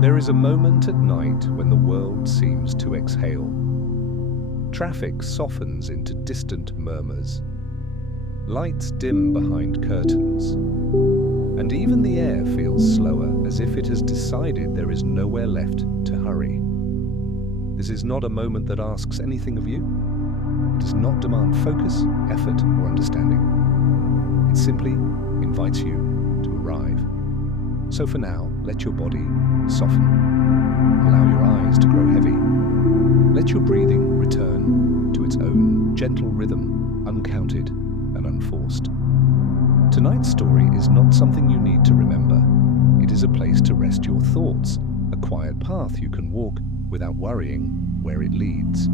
There is a moment at night when the world seems to exhale. Traffic softens into distant murmurs. Lights dim behind curtains. And even the air feels slower, as if it has decided there is nowhere left to hurry. This is not a moment that asks anything of you. It does not demand focus, effort, or understanding. It simply invites you to arrive. So for now, let your body soften. Allow your eyes to grow heavy. Let your breathing return to its own gentle rhythm, uncounted and unforced. Tonight's story is not something you need to remember. It is a place to rest your thoughts, a quiet path you can walk without worrying where it leads.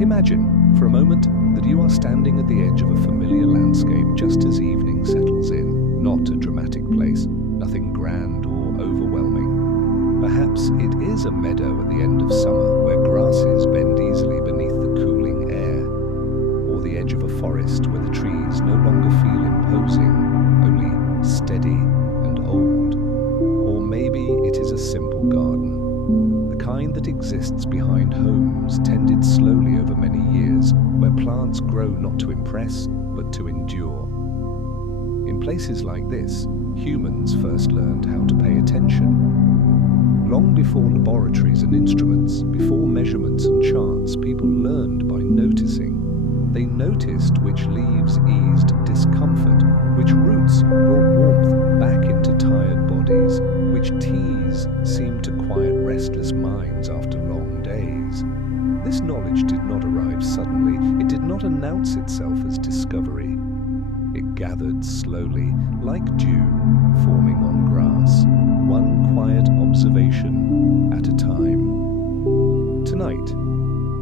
Imagine, for a moment, that you are standing at the edge of a familiar landscape just as evening settles in. Not a dramatic place, nothing grand or overwhelming. Perhaps it is a meadow at the end of summer where grasses bend easily beneath the cooling air, or the edge of a forest where the trees no longer feel imposing, only steady and old. Or maybe it is a simple garden, the kind that exists behind homes, tended slowly over many years, where plants grow not to impress, but to endure. In places like this, humans first learned how to pay attention. Long before laboratories and instruments, before measurements and charts, people learned by noticing. They noticed which leaves eased discomfort, which roots brought warmth back into tired bodies, which teas seemed to quiet restless minds after long days. This knowledge did not arrive suddenly. It did not announce itself as discovery. It gathered slowly, like dew forming on grass, one quiet observation at a time. Tonight,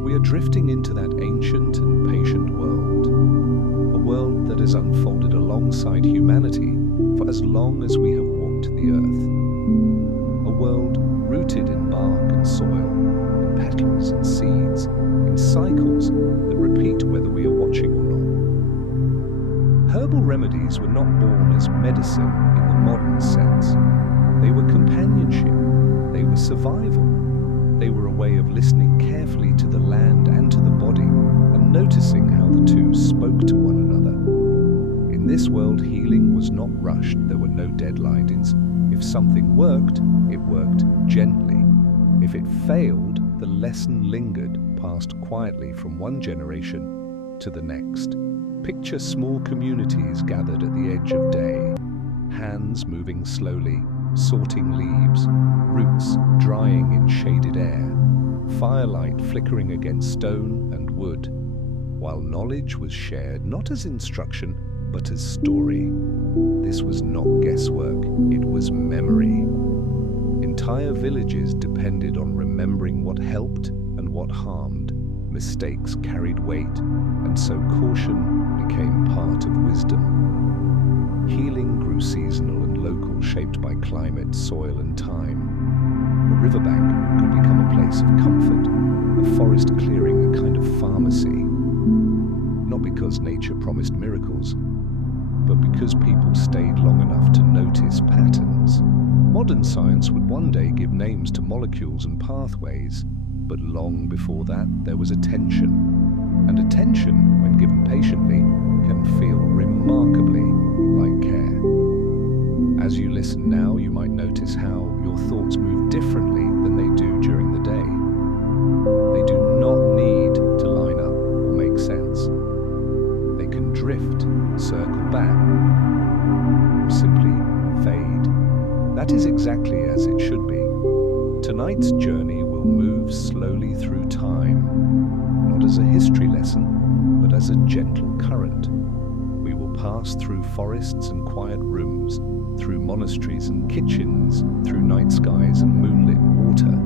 we are drifting into that ancient and patient world, a world that has unfolded alongside humanity for as long as we have walked the earth. A world rooted in bark and soil, in petals and seeds, in cycles that repeat whether we are watching or not. Herbal remedies were not born as medicine in the modern sense. They were companionship, they were survival. They were a way of listening carefully to the land and to the body, and noticing how the two spoke to one another. In this world, healing was not rushed. There were no deadlines. If something worked, it worked gently. If it failed, the lesson lingered, passed quietly from one generation to the next. Picture small communities gathered at the edge of day, hands moving slowly, sorting leaves, roots drying in shaded air, firelight flickering against stone and wood, while knowledge was shared not as instruction but as story. This was not guesswork, it was memory. Entire villages depended on remembering what helped and what harmed. Mistakes carried weight, and so caution became part of wisdom. Healing grew seasonal and local, shaped by climate, soil, and time. A riverbank could become a place of comfort, a forest clearing a kind of pharmacy. Not because nature promised miracles, but because people stayed long enough to notice patterns. Modern science would one day give names to molecules and pathways, but long before that there was attention. And attention, when given patiently, can feel remarkably like care. As you listen now, you might notice how your thoughts move differently than they do during the day. They do not need to line up or make sense. They can drift, circle back, or simply fade. That is exactly as it should be. Tonight's journey will move slowly through time, not as a history lesson, but as a gentle current. We will pass through forests and quiet rooms, through monasteries and kitchens, through night skies and moonlit water.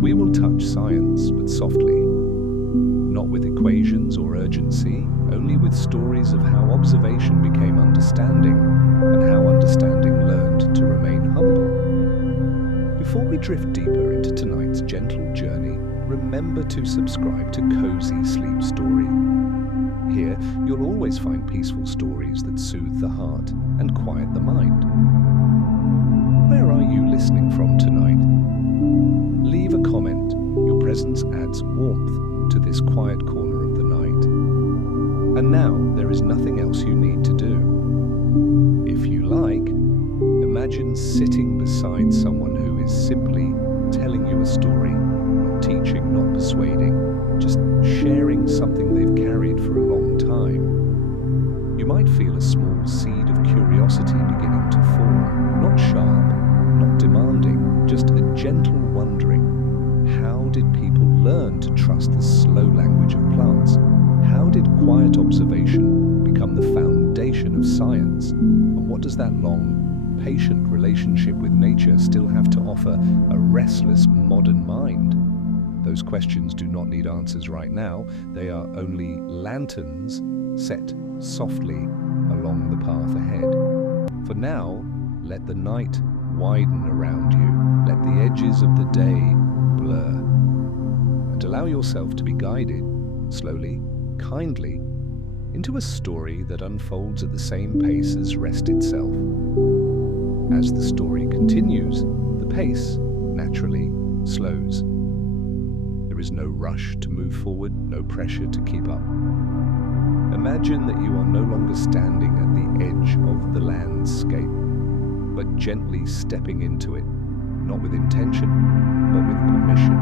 We will touch science, but softly, not with equations or urgency, only with stories of how observation became understanding and how understanding learned to remain humble. Before we drift deeper into tonight's gentle journey, remember to subscribe to Cozy Sleep Story. Here, you'll always find peaceful stories that soothe the heart and quiet the mind. where are you listening from tonight? Leave a comment. Your presence adds warmth to this quiet corner of the night. And now there is nothing else you need to do. If you like, imagine sitting beside someone who is simply telling you a story, not teaching, not persuading, just sharing something they've carried for a long time. You might feel a small seed of curiosity beginning to form, not sharp, not demanding, just a gentle wondering. How did people learn to trust the slow language of plants? How did quiet observation become the foundation of science? And what does that long, patient relationship with nature still have to offer a restless modern mind? Those questions do not need answers right now. They are only lanterns set softly along the path ahead. For now, let the night widen around you. Let the edges of the day blur. And allow yourself to be guided, slowly, kindly, into a story that unfolds at the same pace as rest itself. As the story continues, the pace naturally slows. There is no rush to move forward, no pressure to keep up. Imagine that you are no longer standing at the edge of the landscape, but gently stepping into it, not with intention, but with permission.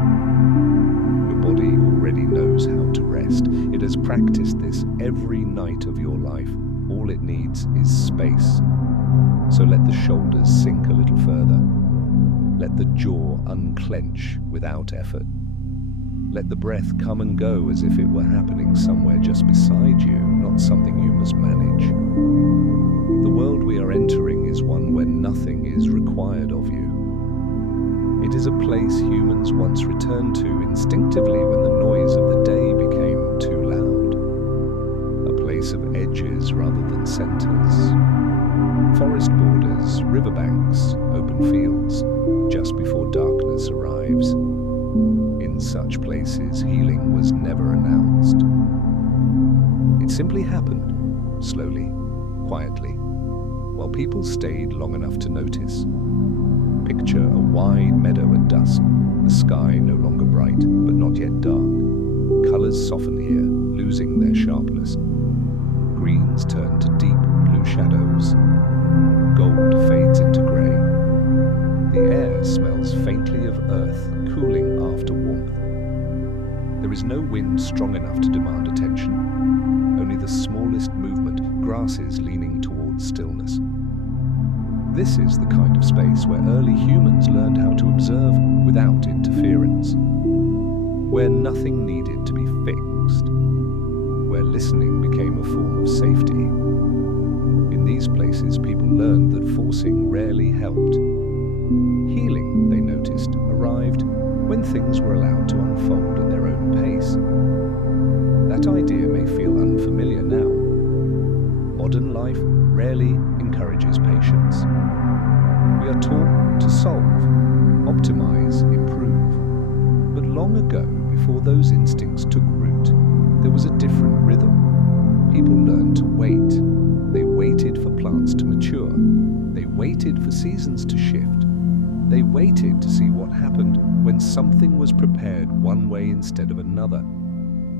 Your body already knows how to rest. It has practiced this every night of your life. All it needs is space. So let the shoulders sink a little further. Let the jaw unclench without effort. Let the breath come and go as if it were happening somewhere just beside you, not something you must manage. The world we are entering is one where nothing is required of you. It is a place humans once returned to instinctively when the noise of the day became too loud. A place of edges rather than centers. Forest borders, riverbanks, open fields, just before darkness arrives. In such places, healing was never announced. It simply happened, slowly, quietly, while people stayed long enough to notice. Picture a wide meadow at dusk, the sky no longer bright, but not yet dark. Colors soften here, losing their sharpness. Greens turn to deep blue shadows. Gold fades into grey. The air smells faintly of earth cooling after warmth. There is no wind strong enough to demand attention. Only the smallest movement, grasses leaning towards stillness. This is the kind of space where early humans learned how to observe without interference, where nothing needed to be fixed, where listening became a form of safety. In these places, people learned that forcing rarely helped. Healing, they noticed, arrived when things were allowed to unfold at their own pace. That idea may feel unfamiliar now. Modern life rarely encourages patience. We are taught to solve, optimize, improve. But long ago, before those instincts took root, there was a different rhythm. People learned to wait. They waited for plants to mature. They waited for seasons to shift. They waited to see what happened when something was prepared one way instead of another.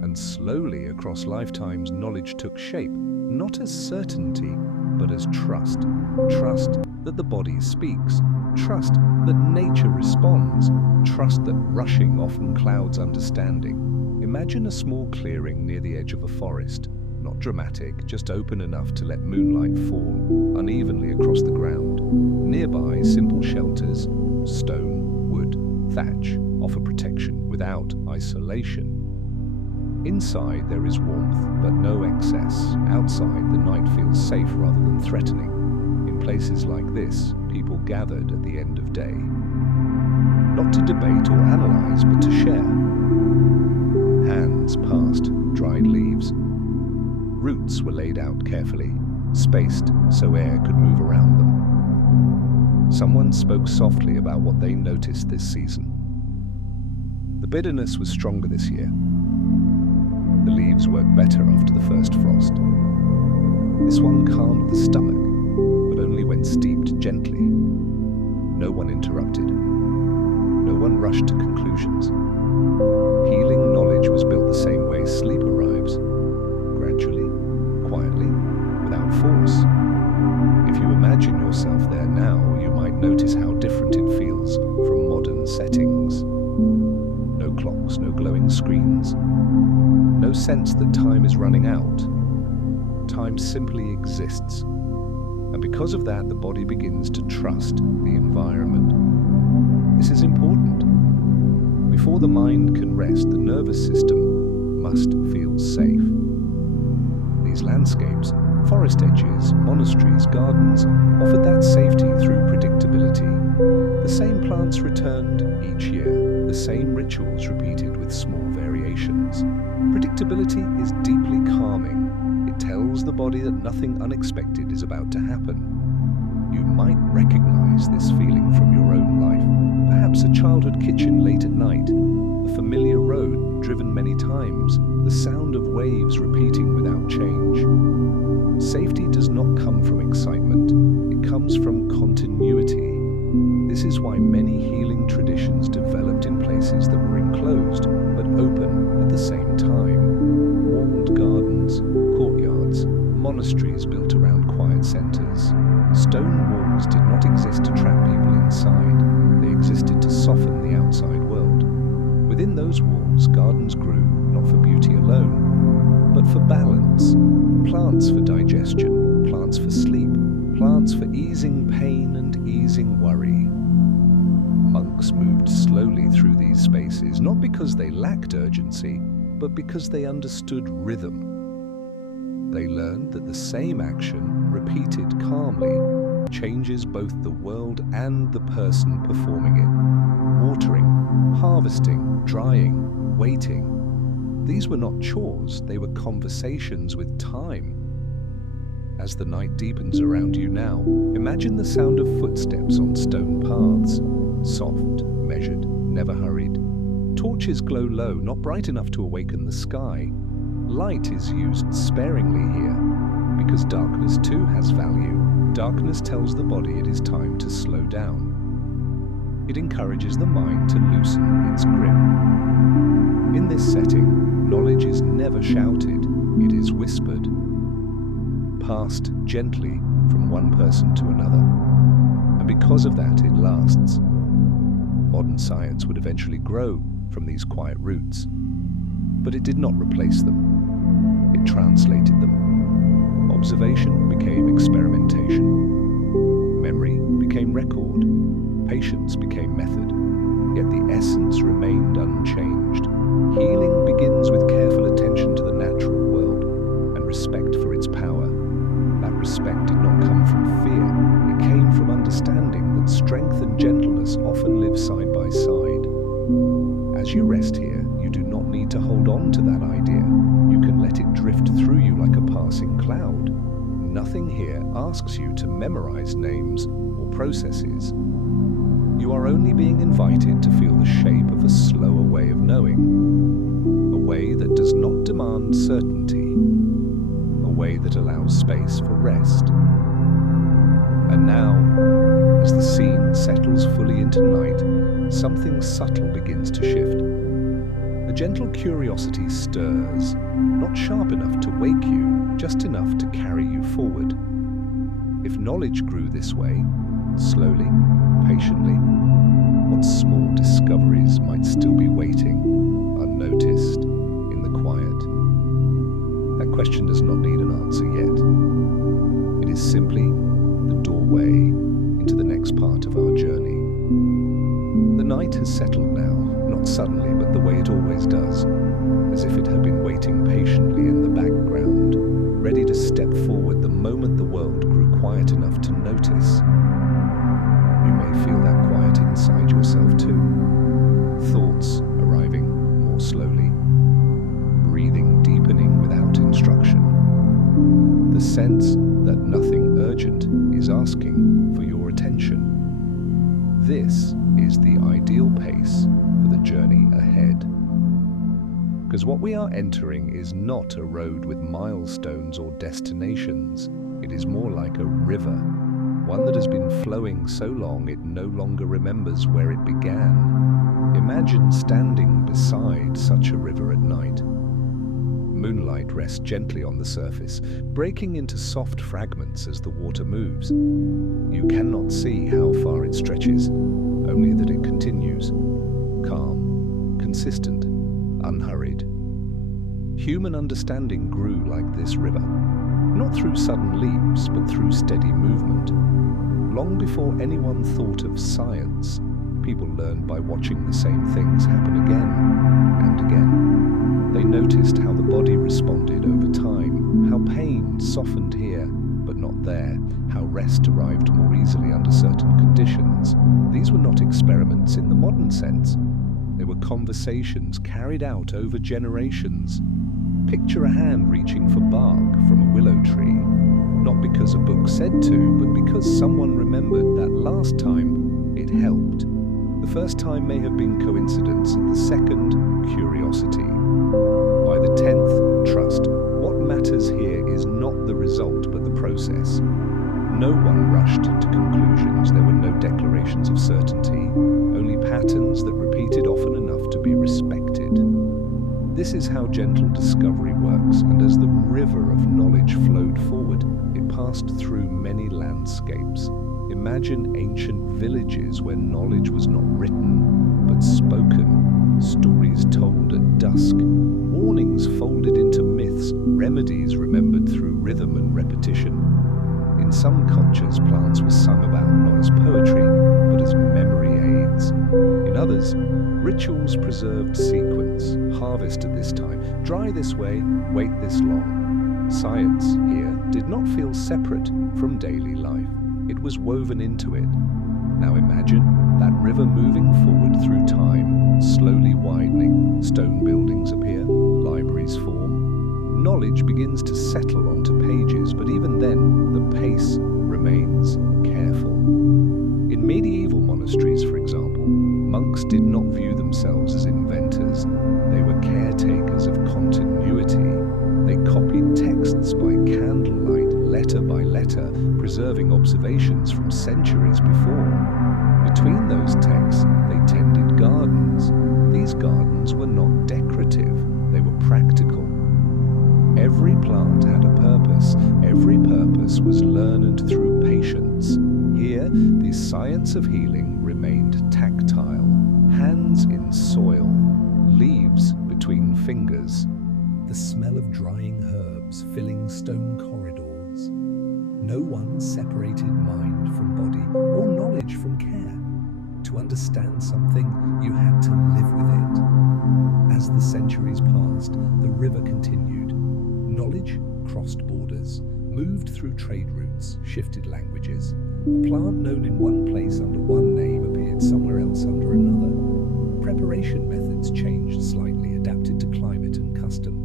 And slowly across lifetimes, knowledge took shape, not as certainty, but as trust. Trust that the body speaks. Trust that nature responds. Trust that rushing often clouds understanding. Imagine a small clearing near the edge of a forest. Not dramatic, just open enough to let moonlight fall unevenly across the ground. Nearby, simple shelters, stone, wood, thatch, offer protection without isolation. Inside there is warmth, but no excess. Outside, the night feels safe rather than threatening. In places like this, people gathered at the end of day. Not to debate or analyze, but to share. Hands passed dried leaves. Roots were laid out carefully, spaced so air could move around them. Someone spoke softly about what they noticed this season. The bitterness was stronger this year. The leaves worked better after the first frost. This one calmed the stomach, but only when steeped gently. No rush to conclusions. Healing knowledge was built the same way sleep arrives, gradually, quietly, without force. If you imagine yourself there now, you might notice how different it feels from modern settings. No clocks, no glowing screens, no sense that time is running out. Time simply exists. And because of that, the body begins to trust the environment. This is important. Before the mind can rest, the nervous system must feel safe. These landscapes, forest edges, monasteries, gardens, offered that safety through predictability. The same plants returned each year, the same rituals repeated with small variations. Predictability is deeply calming. It tells the body that nothing unexpected is about to happen. You might recognize this feeling from your own life. Perhaps a childhood kitchen late at night, a familiar road driven many times, the sound of waves repeating without change. Safety does not come from excitement, it comes from continuity. This is why many healing traditions developed in places that were enclosed but open at the same time. Walled gardens, courtyards, monasteries built around quiet centers. Stone walls did not exist to trap people inside, they existed to soften the outside world. Within those walls, gardens grew not for beauty alone, but for balance. Plants for digestion, plants for sleep, plants for easing pain and easing worry. Monks moved slowly through these spaces, not because they lacked urgency, but because they understood rhythm. They learned that the same action, repeated calmly, changes both the world and the person performing it. Watering, harvesting, drying, waiting. These were not chores, they were conversations with time. As the night deepens around you now, imagine the sound of footsteps on stone paths. Soft, measured, never hurried. Torches glow low, not bright enough to awaken the sky. Light is used sparingly here, because darkness too has value. Darkness tells the body it is time to slow down. It encourages the mind to loosen its grip. In this setting, knowledge is never shouted, it is whispered, passed gently from one person to another. And because of that, it lasts. Modern science would eventually grow from these quiet roots, but it did not replace them. It translated them. Observation became experimentation. Memory became record. Patience became method. Yet the essence remained unchanged. Healing begins with careful attention to the natural world and respect for its power. That respect did not come from fear. It came from understanding that strength and gentleness often live side by side. As you rest here, you do not need to hold on to that idea. You can let it drift through you like a passing cloud. Nothing here asks you to memorize names or processes. You are only being invited to feel the shape of a slower way of knowing, a way that does not demand certainty, a way that allows space for rest. And now, as the scene settles fully into night, something subtle begins to shift. A gentle curiosity stirs, not sharp enough to wake you, just enough to carry you forward. If knowledge grew this way, slowly, patiently, what small discoveries might still be waiting, unnoticed, in the quiet? That question does not need an answer yet. It is simply the doorway into the next part of our journey. The night has settled now, not suddenly, but the way it always does, as if it had been waiting patiently in the background, ready to step forward the moment the world grew quiet enough to notice. You may feel that quiet inside yourself too. Thoughts arriving more slowly. Breathing deepening without instruction. The sense that nothing urgent is asking for your attention. This is the ideal pace for the journey ahead. Because what we are entering is not a road with milestones or destinations. It is more like a river. one that has been flowing so long it no longer remembers where it began. Imagine standing beside such a river at night. Moonlight rests gently on the surface, breaking into soft fragments as the water moves. You cannot see how far it stretches, only that it continues. Calm, consistent, unhurried. Human understanding grew like this river, not through sudden leaps, but through steady movement. Long before anyone thought of science, people learned by watching the same things happen again and again. They noticed how the body responded over time, how pain softened here, but not there, how rest arrived more easily under certain conditions. These were not experiments in the modern sense. They were conversations carried out over generations. Picture a hand reaching for bark from a willow tree, not because a book said to, but because someone remembered that last time it helped. The first time may have been coincidence, and the second, curiosity. By the 10th, trust. What matters here is not the result, but the process. No one rushed to conclusions. There were no declarations of certainty, only patterns that repeated often enough to be respected. This is how gentle discovery works, and as the river of knowledge flowed forward, it passed through many landscapes. Imagine ancient villages where knowledge was not written, but spoken, stories told at dusk, warnings folded into myths, remedies remembered through rhythm and repetition. In some cultures, plants were sung about not as poetry, but as memory aids. In others, rituals preserved sequence, harvest at this time, dry this way, wait this long. Science here did not feel separate from daily life. It was woven into it. Now imagine that river moving forward through time, slowly widening. Stone buildings appear, libraries form. Knowledge begins to settle onto pages, but even then, the pace remains careful. In medieval monasteries, for example, monks did not view themselves as inventors. They were caretakers of continuity. They copied texts by candlelight, letter by letter, preserving observations from centuries before. Between those texts, they tended gardens. These gardens were not decorative, they were practical. Every plant had a purpose. Every purpose was learned through patience. Here, the science of healing remained tactile. Hands in soil, leaves between fingers. The smell of drying herbs filling stone corridors. No one separated mind from body or knowledge from care. To understand something, you had to live with it. As the centuries passed, the river continued. Knowledge crossed borders, moved through trade routes, shifted languages. A plant known in one place under one name appeared somewhere else under another. Preparation methods changed slightly, adapted to climate and custom.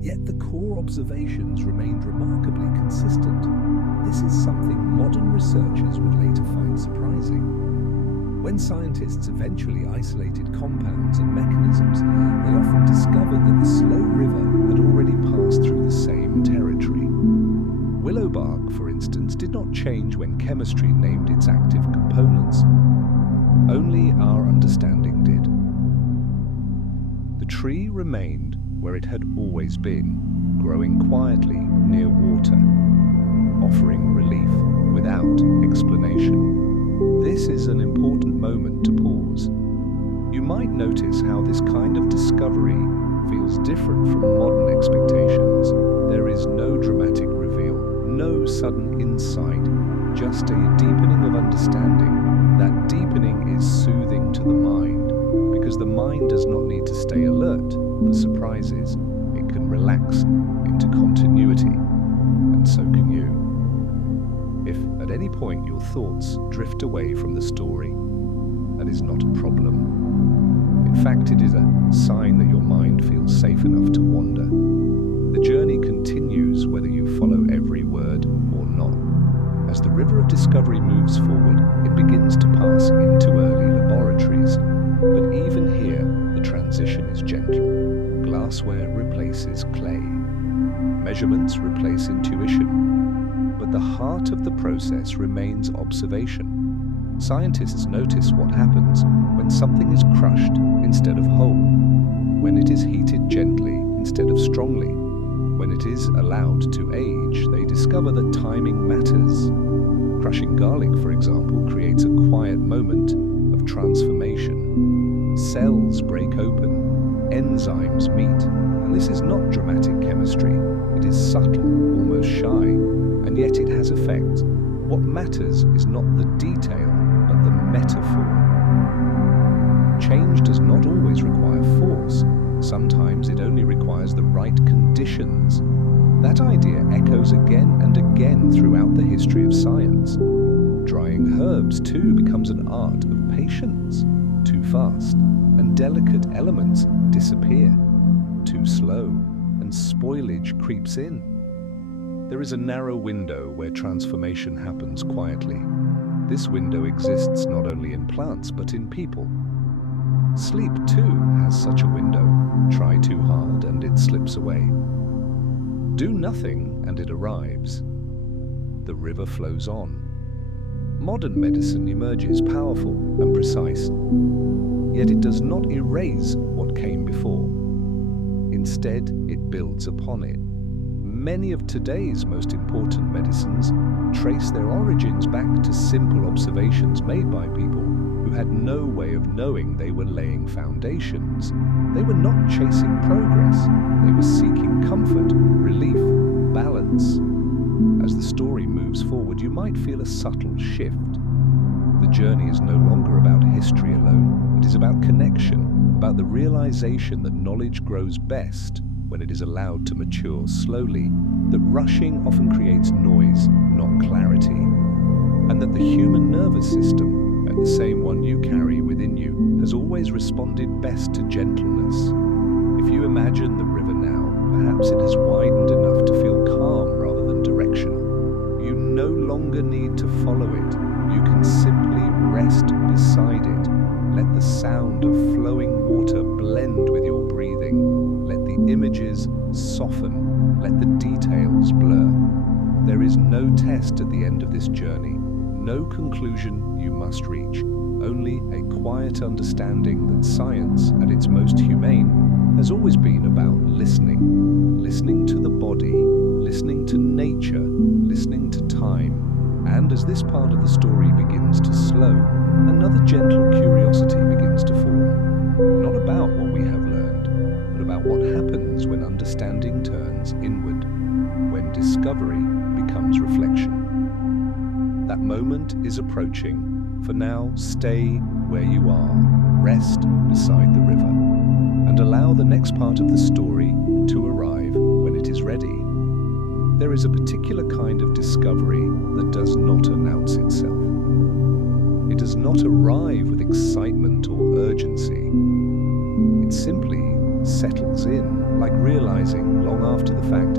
Yet the core observations remained remarkably consistent. This is something modern researchers would later find surprising. When scientists eventually isolated compounds and mechanisms, they often discovered that the slow river had already passed through the same territory. Willow bark, for instance, did not change when chemistry named its active components. Only our understanding did. The tree remained where it had always been, growing quietly near water, offering relief without explanation. This is an important moment to pause. You might notice how this kind of discovery feels different from modern expectations. There is no dramatic reveal, no sudden insight, just a deepening of understanding. That deepening is soothing to the mind, because the mind does not need to stay alert for surprises. It can relax into continuity, and so can you. If at any point your thoughts drift away from the story, that is not a problem. In fact, it is a sign that your mind feels safe enough to wander. The journey continues whether you follow every word or not. As the river of discovery moves forward, it begins to pass into early laboratories. But even here, the transition is gentle. Glassware replaces clay. Measurements replace intuition. But But the heart of the process remains observation. Scientists notice what happens when something is crushed instead of whole, when it is heated gently instead of strongly. When it is allowed to age, they discover that timing matters. Crushing garlic, for example, creates a quiet moment of transformation. Cells break open, enzymes meet, and this is not dramatic chemistry. It is subtle, almost shy, and yet it has effect. What matters is not the detail, but the metaphor. Change does not always require force. Sometimes it only requires the right conditions. That idea echoes again and again throughout the history of science. Drying herbs, too, becomes an art of patience. Too fast, and delicate elements disappear. Too slow, and spoilage creeps in. There is a narrow window where transformation happens quietly. This window exists not only in plants, but in people. Sleep, too, has such a window. Try too hard and it slips away. Do nothing and it arrives. The river flows on. Modern medicine emerges powerful and precise, yet it does not erase what came before. Instead, it builds upon it. Many of today's most important medicines trace their origins back to simple observations made by people who had no way of knowing they were laying foundations. They were not chasing progress. They were seeking comfort, relief, balance. As the story moves forward, you might feel a subtle shift. The journey is no longer about history alone. It is about connection, about the realization that knowledge grows best when it is allowed to mature slowly, that rushing often creates noise, not clarity, and that the human nervous system, the same one you carry within you, has always responded best to gentleness. If you imagine the river now, perhaps it has widened enough to feel calm rather than directional. You no longer need to follow it. You can simply rest beside it. Let the sound of flowing water blend with your breathing. Let the images soften. Let the details blur. There is no test at the end of this journey. No conclusion you must reach, only a quiet understanding that science, at its most humane, has always been about listening. Listening to the body, listening to nature, listening to time. And as this part of the story begins to slow, another gentle curiosity begins to form. Not about what we have learned, but about what happens when understanding turns inward, when discovery becomes reflection. That moment is approaching. For now, stay where you are, rest beside the river, and allow the next part of the story to arrive when it is ready. There is a particular kind of discovery that does not announce itself. It does not arrive with excitement or urgency. It simply settles in, like realizing long after the fact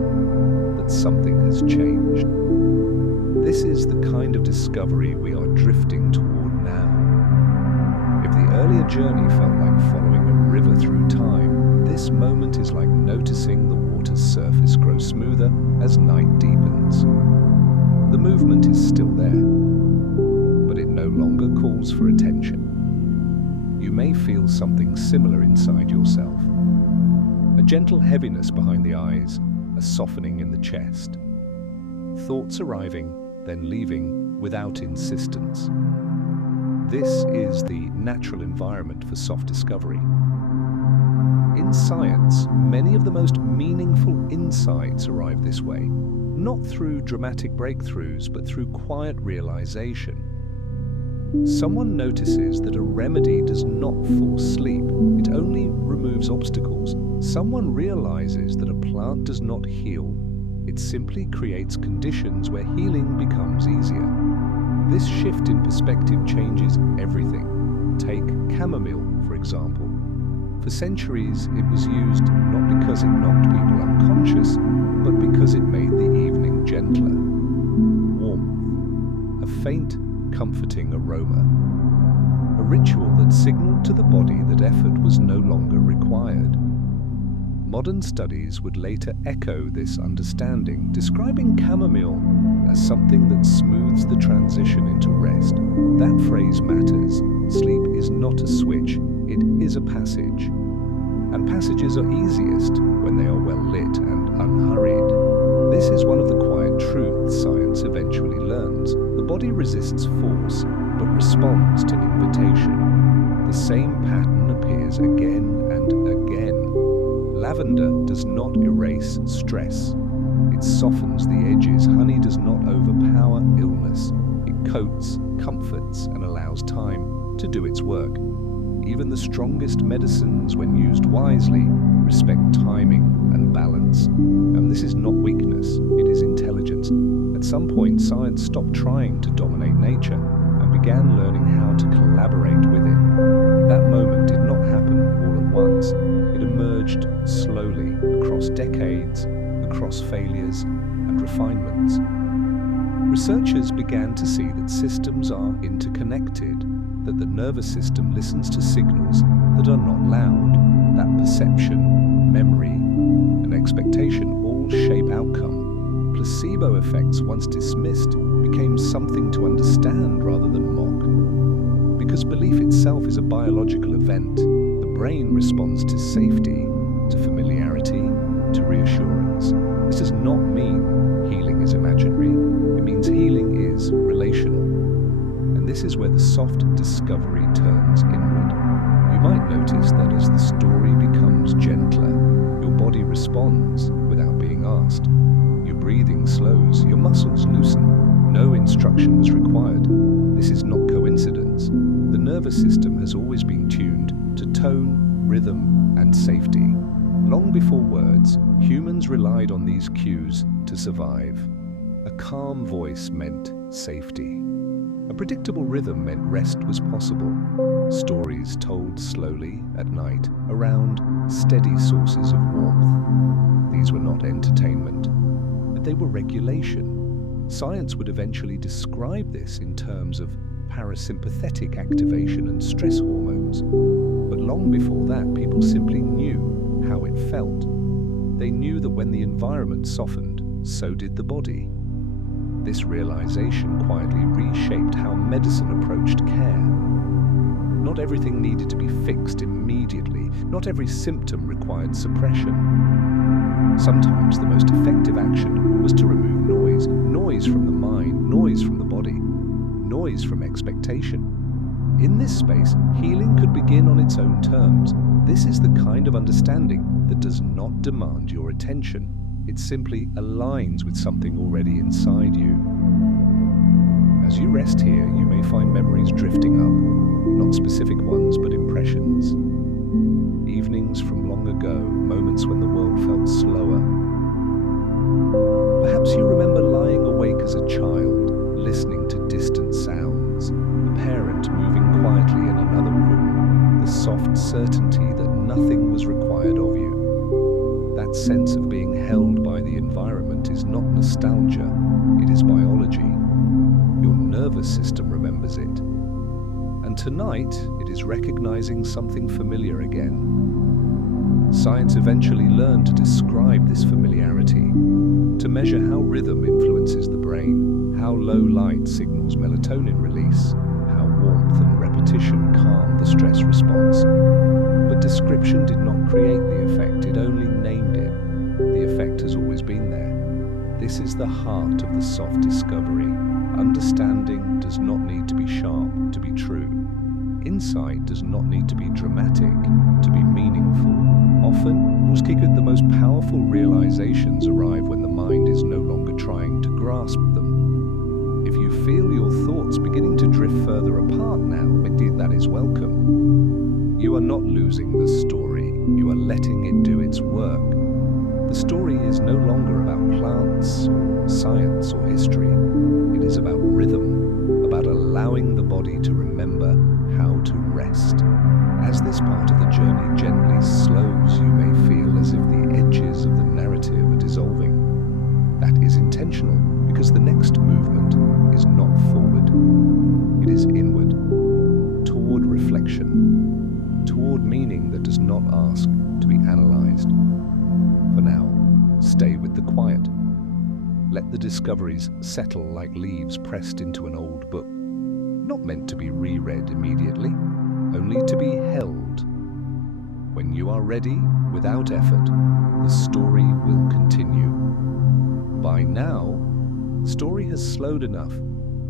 that something has changed. This is the kind of discovery we are drifting toward now. If the earlier journey felt like following a river through time, this moment is like noticing the water's surface grow smoother as night deepens. The movement is still there, but it no longer calls for attention. You may feel something similar inside yourself. A gentle heaviness behind the eyes, a softening in the chest. Thoughts arriving, then leaving without insistence. This is the natural environment for soft discovery. In science, many of the most meaningful insights arrive this way, not through dramatic breakthroughs, but through quiet realization. Someone notices that a remedy does not force sleep, it only removes obstacles. Someone realizes that a plant does not heal, it simply creates conditions where healing becomes easier. This shift in perspective changes everything. Take chamomile, for example. For centuries, it was used not because it knocked people unconscious, but because it made the evening gentler. Warmth, a faint, comforting aroma. A ritual that signaled to the body that effort was no longer required. Modern studies would later echo this understanding, describing chamomile as something that smooths the transition into rest. That phrase matters. Sleep is not a switch, it is a passage. And passages are easiest when they are well lit and unhurried. This is one of the quiet truths science eventually learns. The body resists force, but responds to invitation. The same pattern appears again and again. Lavender does not erase stress. It softens the edges. Honey does not overpower illness. It coats, comforts, and allows time to do its work. Even the strongest medicines, when used wisely, respect timing and balance. And this is not weakness, it is intelligence. At some point, science stopped trying to dominate nature and began learning how to collaborate with it. That moment did not happen all at once. It emerged slowly, across decades, across failures and refinements. Researchers began to see that systems are interconnected, that the nervous system listens to signals that are not loud, that perception, memory, and expectation all shape outcome. Placebo effects, once dismissed, became something to understand rather than mock. Because belief itself is a biological event, the brain responds to safety, to familiarity, to reassurance. This does not mean healing is imaginary. It means healing is relational. And this is where the soft discovery turns inward. You might notice that as the story becomes gentler, your body responds without being asked. Your breathing slows, your muscles loosen. No instruction was required. This is not coincidence. The nervous system has always been tuned to tone, rhythm, and safety. Long before words, humans relied on these cues to survive. A calm voice meant safety. A predictable rhythm meant rest was possible. Stories told slowly at night around steady sources of warmth. These were not entertainment, but they were regulation. Science would eventually describe this in terms of parasympathetic activation and stress hormones. But long before that, people simply knew how it felt. They knew that when the environment softened, so did the body. This realization quietly reshaped how medicine approached care. Not everything needed to be fixed immediately. Not every symptom required suppression. Sometimes the most effective action was to remove noise. Noise from the mind, noise from the body, noise from expectation. In this space, healing could begin on its own terms. This is the kind of understanding that does not demand your attention. It simply aligns with something already inside you. As you rest here, you may find memories drifting up, not specific ones, but impressions. Evenings from long ago, moments when the world felt slower. Perhaps you remember lying awake as a child, listening to distant sounds, a parent moving quietly in another room, the soft certainty that nothing was required of you. That sense of being held by the environment is not nostalgia, it is biology. Your nervous system remembers it. And tonight, it is recognizing something familiar again. Science eventually learned to describe this familiarity, to measure how rhythm influences the brain, how low light signals melatonin release, how warmth and repetition calm the stress response. But description did not create the effect, it only named it. The effect has always been there. This is the heart of the soft discovery. Understanding does not need to be sharp to be true. Insight does not need to be dramatic to be meaningful. Often, the most powerful realizations arrive when the mind is no longer trying to grasp them. If you feel your thoughts beginning to drift further apart now, that is welcome. You are not losing the story, you are letting it do its work. The story is no longer about plants, or science, or history. It is about rhythm, about allowing the body to remember how to rest. As this part of the journey gently slows, you may feel as if the edges of the narrative are dissolving. That is intentional, because the next movement is not forward. It is inward, toward reflection, toward meaning that does not ask to be analyzed. For now, stay with the quiet. Let the discoveries settle like leaves pressed into an old book, not meant to be reread immediately, only to be held. When you are ready, without effort, the story will continue. By now, the story has slowed enough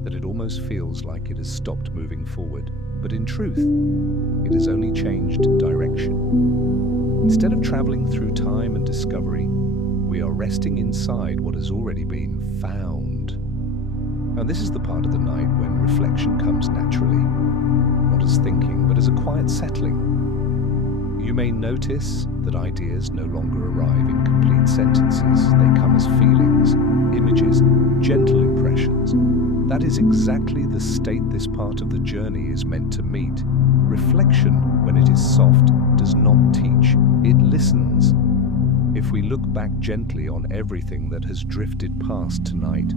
that it almost feels like it has stopped moving forward, but in truth, it has only changed direction. Instead of traveling through time and discovery, we are resting inside what has already been found. Now, this is the part of the night when reflection comes naturally, not as thinking, but as a quiet settling. You may notice that ideas no longer arrive in complete sentences. They come as feelings, images, gentle impressions. That is exactly the state this part of the journey is meant to meet. Reflection, when it is soft, does not teach, it listens. If we look back gently on everything that has drifted past tonight,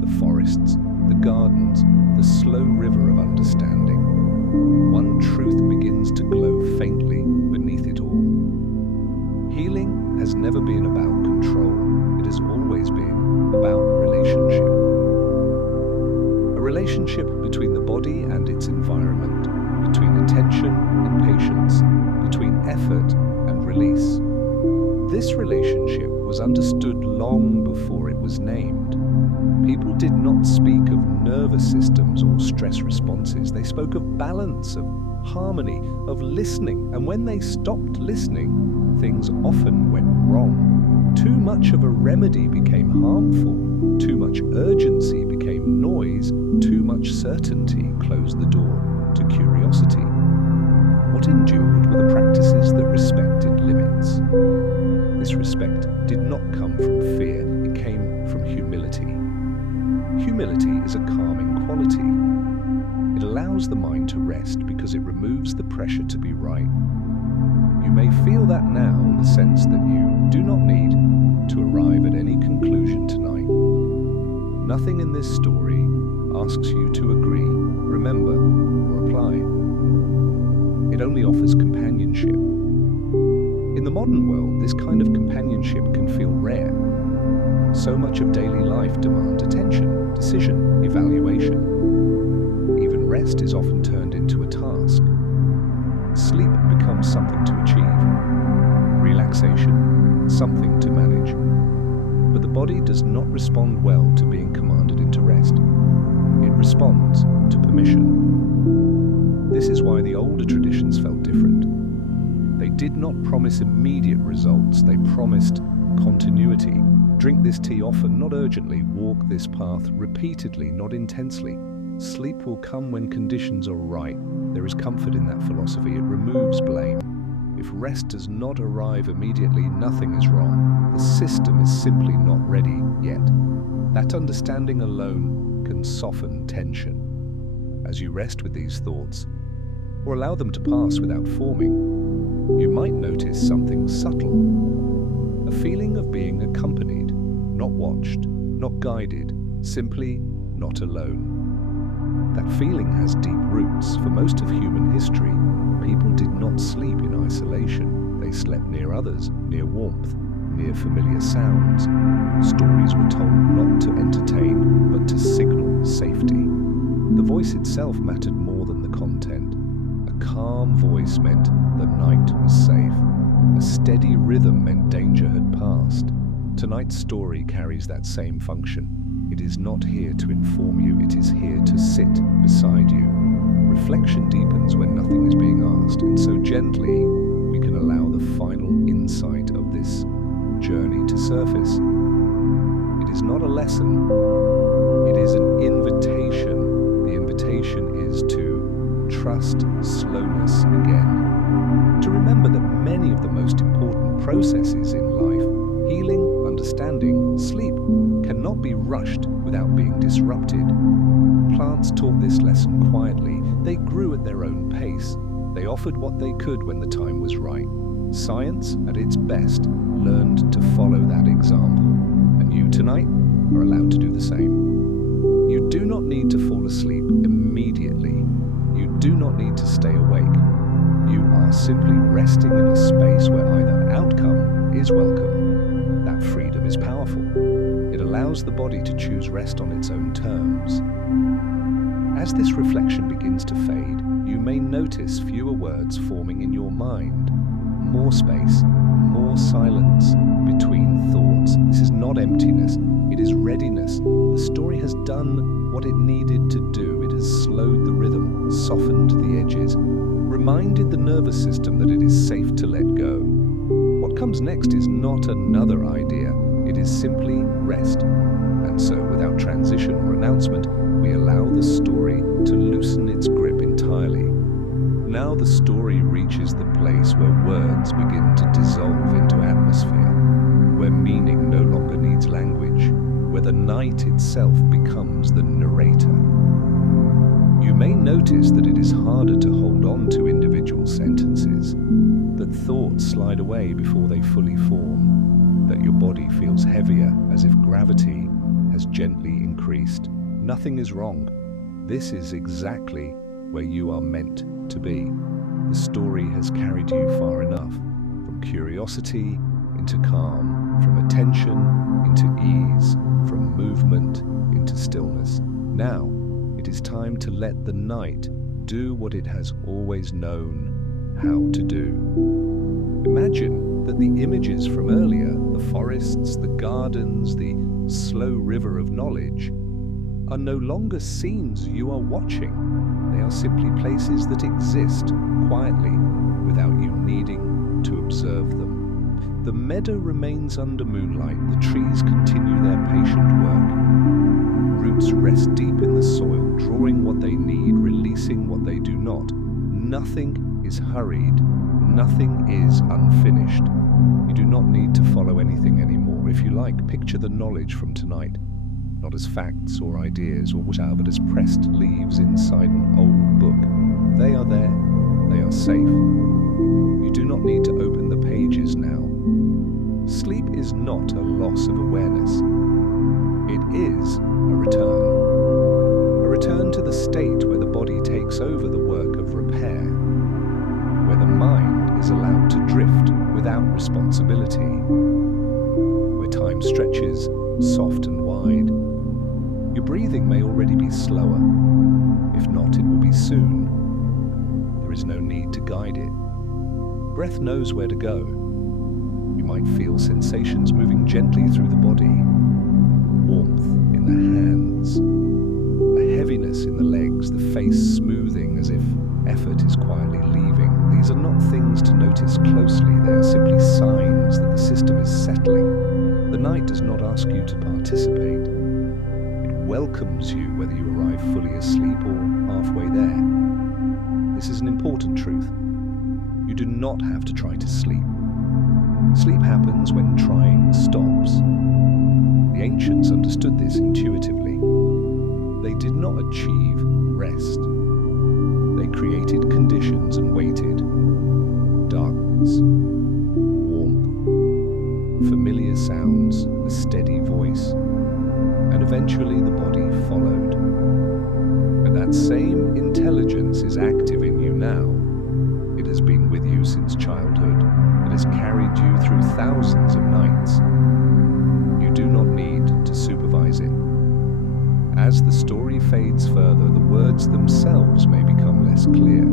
the forests, the gardens, the slow river of understanding, one truth begins to glow faintly beneath it all. Healing has never been about control, it has always been about relationship. A relationship between the body and its environment, between attention and patience, between effort and release. This relationship was understood long before it was named. People did not speak of nervous systems or stress responses. They spoke of balance, of harmony, of listening. And when they stopped listening, things often went wrong. Too much of a remedy became harmful. Too much urgency became noise. Too much certainty closed the door to curiosity. What endured were the practices that respected limits. This respect did not come from fear, it came from humility. Humility is a calming quality. It allows the mind to rest because it removes the pressure to be right. You may feel that now in the sense that you do not need to arrive at any conclusion tonight. Nothing in this story asks you to agree, remember, or apply. It only offers companionship. In the modern world, this kind of companionship can feel rare. So much of daily life demands attention, decision, evaluation. Even rest is often turned into a task. Sleep becomes something to achieve. Relaxation, something to manage. But the body does not respond well to being commanded into rest. It responds to permission. This is why the older traditions felt different. They did not promise immediate results, they promised continuity. Drink this tea often, not urgently. Walk this path repeatedly, not intensely. Sleep will come when conditions are right. There is comfort in that philosophy. It removes blame. If rest does not arrive immediately, nothing is wrong. The system is simply not ready yet. That understanding alone can soften tension. As you rest with these thoughts, or allow them to pass without forming, you might notice something subtle. A feeling of being accompanied, not watched, not guided, simply not alone. That feeling has deep roots. For most of human history, people did not sleep in isolation. They slept near others, near warmth, near familiar sounds. Stories were told not to entertain, but to signal safety. The voice itself mattered more than the content. A calm voice meant the night was safe. A steady rhythm meant danger had passed. Tonight's story carries that same function. It is not here to inform you, it is here to sit beside you. Reflection deepens when nothing is being asked, and so gently we can allow the final insight of this journey to surface. It is not a lesson, it is an invitation. The invitation is to trust slowness again. To remember that many of the most important processes in life, healing, understanding, sleep, cannot be rushed without being disrupted. Plants taught this lesson quietly. They grew at their own pace. They offered what they could when the time was right. Science, at its best, learned to follow that example. And you tonight are allowed to do the same. You do not need to fall asleep immediately. You do not need to stay awake. You are simply resting in a space where either outcome is welcome. That freedom is powerful. It allows allows the body to choose rest on its own terms. As this reflection begins to fade, you may notice fewer words forming in your mind, more space, more silence between thoughts. This is not emptiness, it is readiness. The story has done what it needed to do. It has slowed the rhythm, softened the edges, reminded the nervous system that it is safe to let go. What comes next is not another idea, it is simply rest. And so, without transition or announcement, we allow the story to loosen its grip entirely. Now the story reaches the place where words begin to dissolve into atmosphere, where meaning no longer needs language, where the night itself becomes the narrator. You may notice that it is harder to hold on to individual sentences, that thoughts slide away before they fully form, that your body feels heavier as if gravity has gently increased. Nothing is wrong. This is exactly where you are meant to be. The story has carried you far enough, from curiosity into calm, from attention into ease, from movement into stillness. Now, it is time to let the night do what it has always known how to do. Imagine that the images from earlier, the forests, the gardens, the slow river of knowledge, are no longer scenes you are watching. They are simply places that exist quietly without you needing to observe them. The meadow remains under moonlight. The trees continue their patient work. Roots rest deep in the soil, drawing what they need, releasing what they do not. Nothing is hurried. Nothing is unfinished. You do not need to follow anything anymore. If you like, picture the knowledge from tonight, not as facts or ideas or whatever, but as pressed leaves inside an old book. They are there. They are safe. You do not need to open the pages now. Sleep is not a loss of awareness. It is a return to the state where the body takes over the work of repair, where the mind is allowed to drift without responsibility, where time stretches soft and wide. Your breathing may already be slower. If not, it will be soon. There is no need to guide it. Breath knows where to go. You might feel sensations moving gently through the body, warmth in the hands, a heaviness in the legs, the face smoothing as if effort is quietly leaving. These are not things to notice closely. They are simply signs that the system is settling. The night does not ask you to participate. Welcomes you whether you arrive fully asleep or halfway there. This is an important truth. You do not have to try to sleep. Sleep happens when trying stops. The ancients understood this intuitively. They did not achieve rest. They created conditions and waited. Darkness, warmth, familiar sounds, a steady voice, and eventually the body followed. And that same intelligence is active in you now. It has been with you since childhood. It has carried you through thousands of nights. You do not need to supervise it. As the story fades further, the words themselves may become less clear.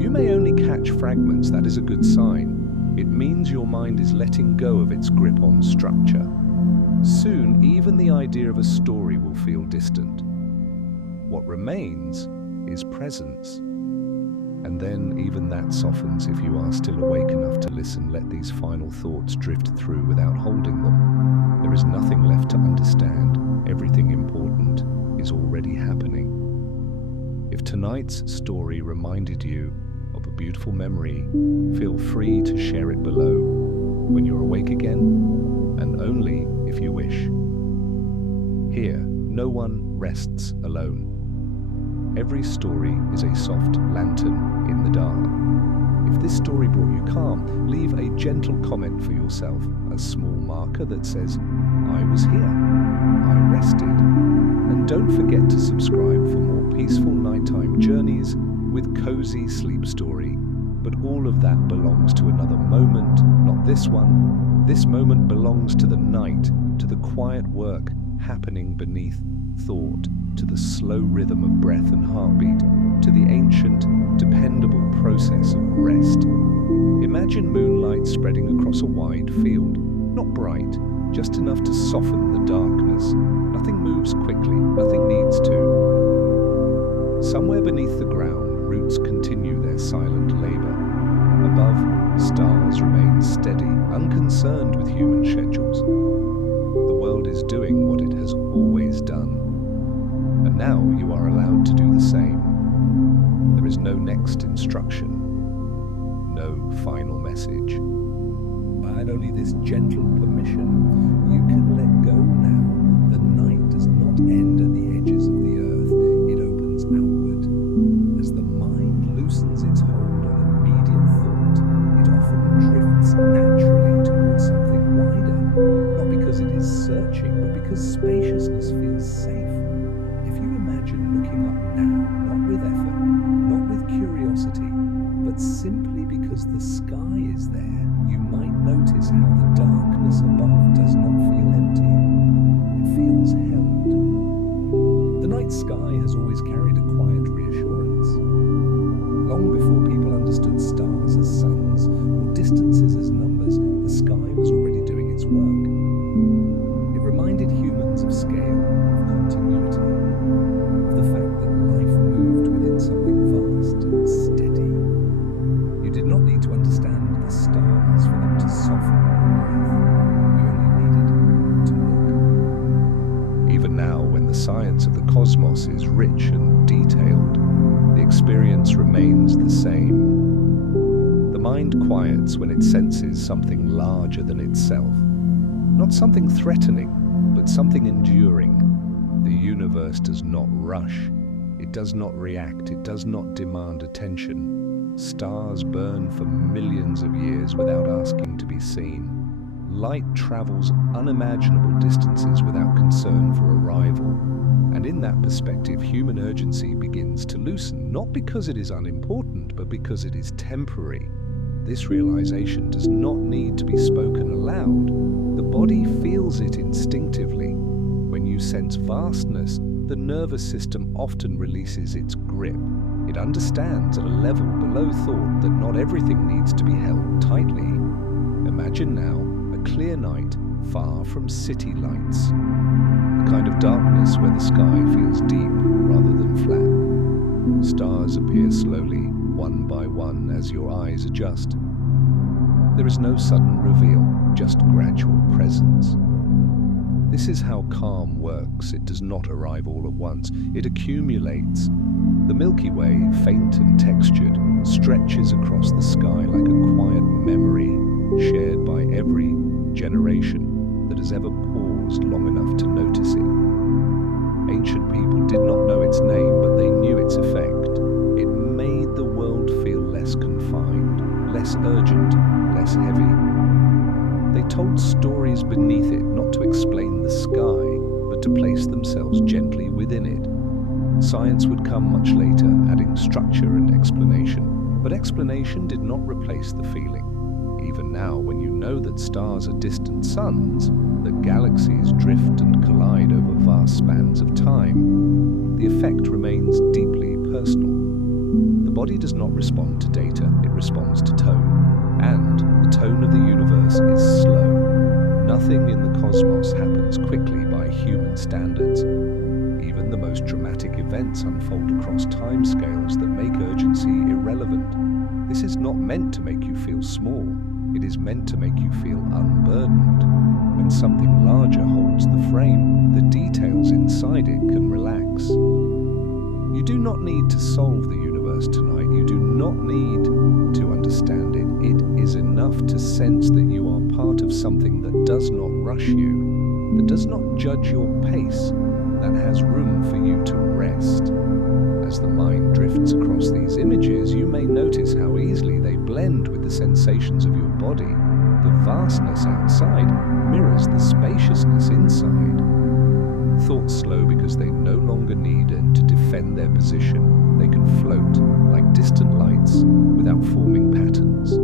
You may only catch fragments. That is a good sign. It means your mind is letting go of its grip on structure. Soon, even the idea of a story will feel distant. What remains is presence. And then even that softens if you are still awake enough to listen. Let these final thoughts drift through without holding them. There is nothing left to understand. Everything important is already happening. If tonight's story reminded you of a beautiful memory, feel free to share it below when you're awake again, and only if you wish. Here, no one rests alone. Every story is a soft lantern in the dark. If this story brought you calm, leave a gentle comment for yourself, a small marker that says, "I was here, I rested." And don't forget to subscribe for more peaceful nighttime journeys with cozy sleep story. But all of that belongs to another moment, not this one. This moment belongs to the night, to the quiet work happening beneath thought, to the slow rhythm of breath and heartbeat, to the ancient, dependable process of rest. Imagine moonlight spreading across a wide field, not bright, just enough to soften the darkness. Nothing moves quickly, nothing needs to. Somewhere beneath the ground, roots continue their silent labor. Above, stars remain steady, unconcerned with human schedules. The world is doing what it has always done. And now you are allowed to do the same. There is no next instruction, no final message. But only this gentle permission. You can let go now. The night does not end at the edges of the earth. It opens outward. As the mind loosens its hold on immediate thought, it often drifts naturally towards something wider. Not because it is searching, but because spaciousness feels safe. If you imagine looking up now, not with effort, not with curiosity, but simply because the sky is there, you might notice how the darkness above does not feel empty. It feels held. The night sky has always carried a quiet reassurance. Long before people understood stars as suns or distances as numbers, the sky was already doing its work. It reminded humans of scale, of continuity, of the fact that life moved within something vast and steady. You did not need to understand the stars for them to soften your breath. You only needed to look. Even now, when the science of the cosmos is rich and detailed, the experience remains the same. The mind quiets when it senses something larger than itself. Not something threatening, but something enduring. The universe does not rush. It does not react. It does not demand attention. Stars burn for millions of years without asking to be seen. Light travels unimaginable distances without concern for arrival. And in that perspective, human urgency begins to loosen, not because it is unimportant, but because it is temporary. This realization does not need to be spoken aloud. The body feels it instinctively. When you sense vastness, the nervous system often releases its grip. It understands at a level below thought that not everything needs to be held tightly. Imagine now a clear night far from city lights. The kind of darkness where the sky feels deep rather than flat. Stars appear slowly, one by one, as your eyes adjust. There is no sudden reveal, just gradual presence. This is how calm works. It does not arrive all at once. It accumulates. The Milky Way, faint and textured, stretches across the sky like a quiet memory shared by every generation that has ever paused long enough to notice it. Ancient people did not know its name, but they knew its effect. It made the world feel less confined, less urgent, less heavy. They told stories beneath it, not to explain the sky, but to place themselves gently within it. Science would come much later, adding structure and explanation, but explanation did not replace the feeling. Even now, when you know that stars are distant suns, that galaxies drift and collide over vast spans of time, the effect remains deeply personal. The body does not respond to data, it responds to tone. And the tone of the universe is slow. Nothing in the cosmos happens quickly by human standards. Even the most dramatic events unfold across timescales that make urgency irrelevant. This is not meant to make you feel small. It is meant to make you feel unburdened. When something larger holds the frame, the details inside it can relax. You do not need to solve the universe tonight. You do not need to understand it. It is enough to sense that you are part of something that does not rush you, that does not judge your pace, that has room for you to rest. As the mind drifts across these images, you may notice how easily they blend with the sensations of your body. The vastness outside mirrors the spaciousness inside. Thoughts slow because they no longer need to defend their position. They can float like distant lights without forming patterns.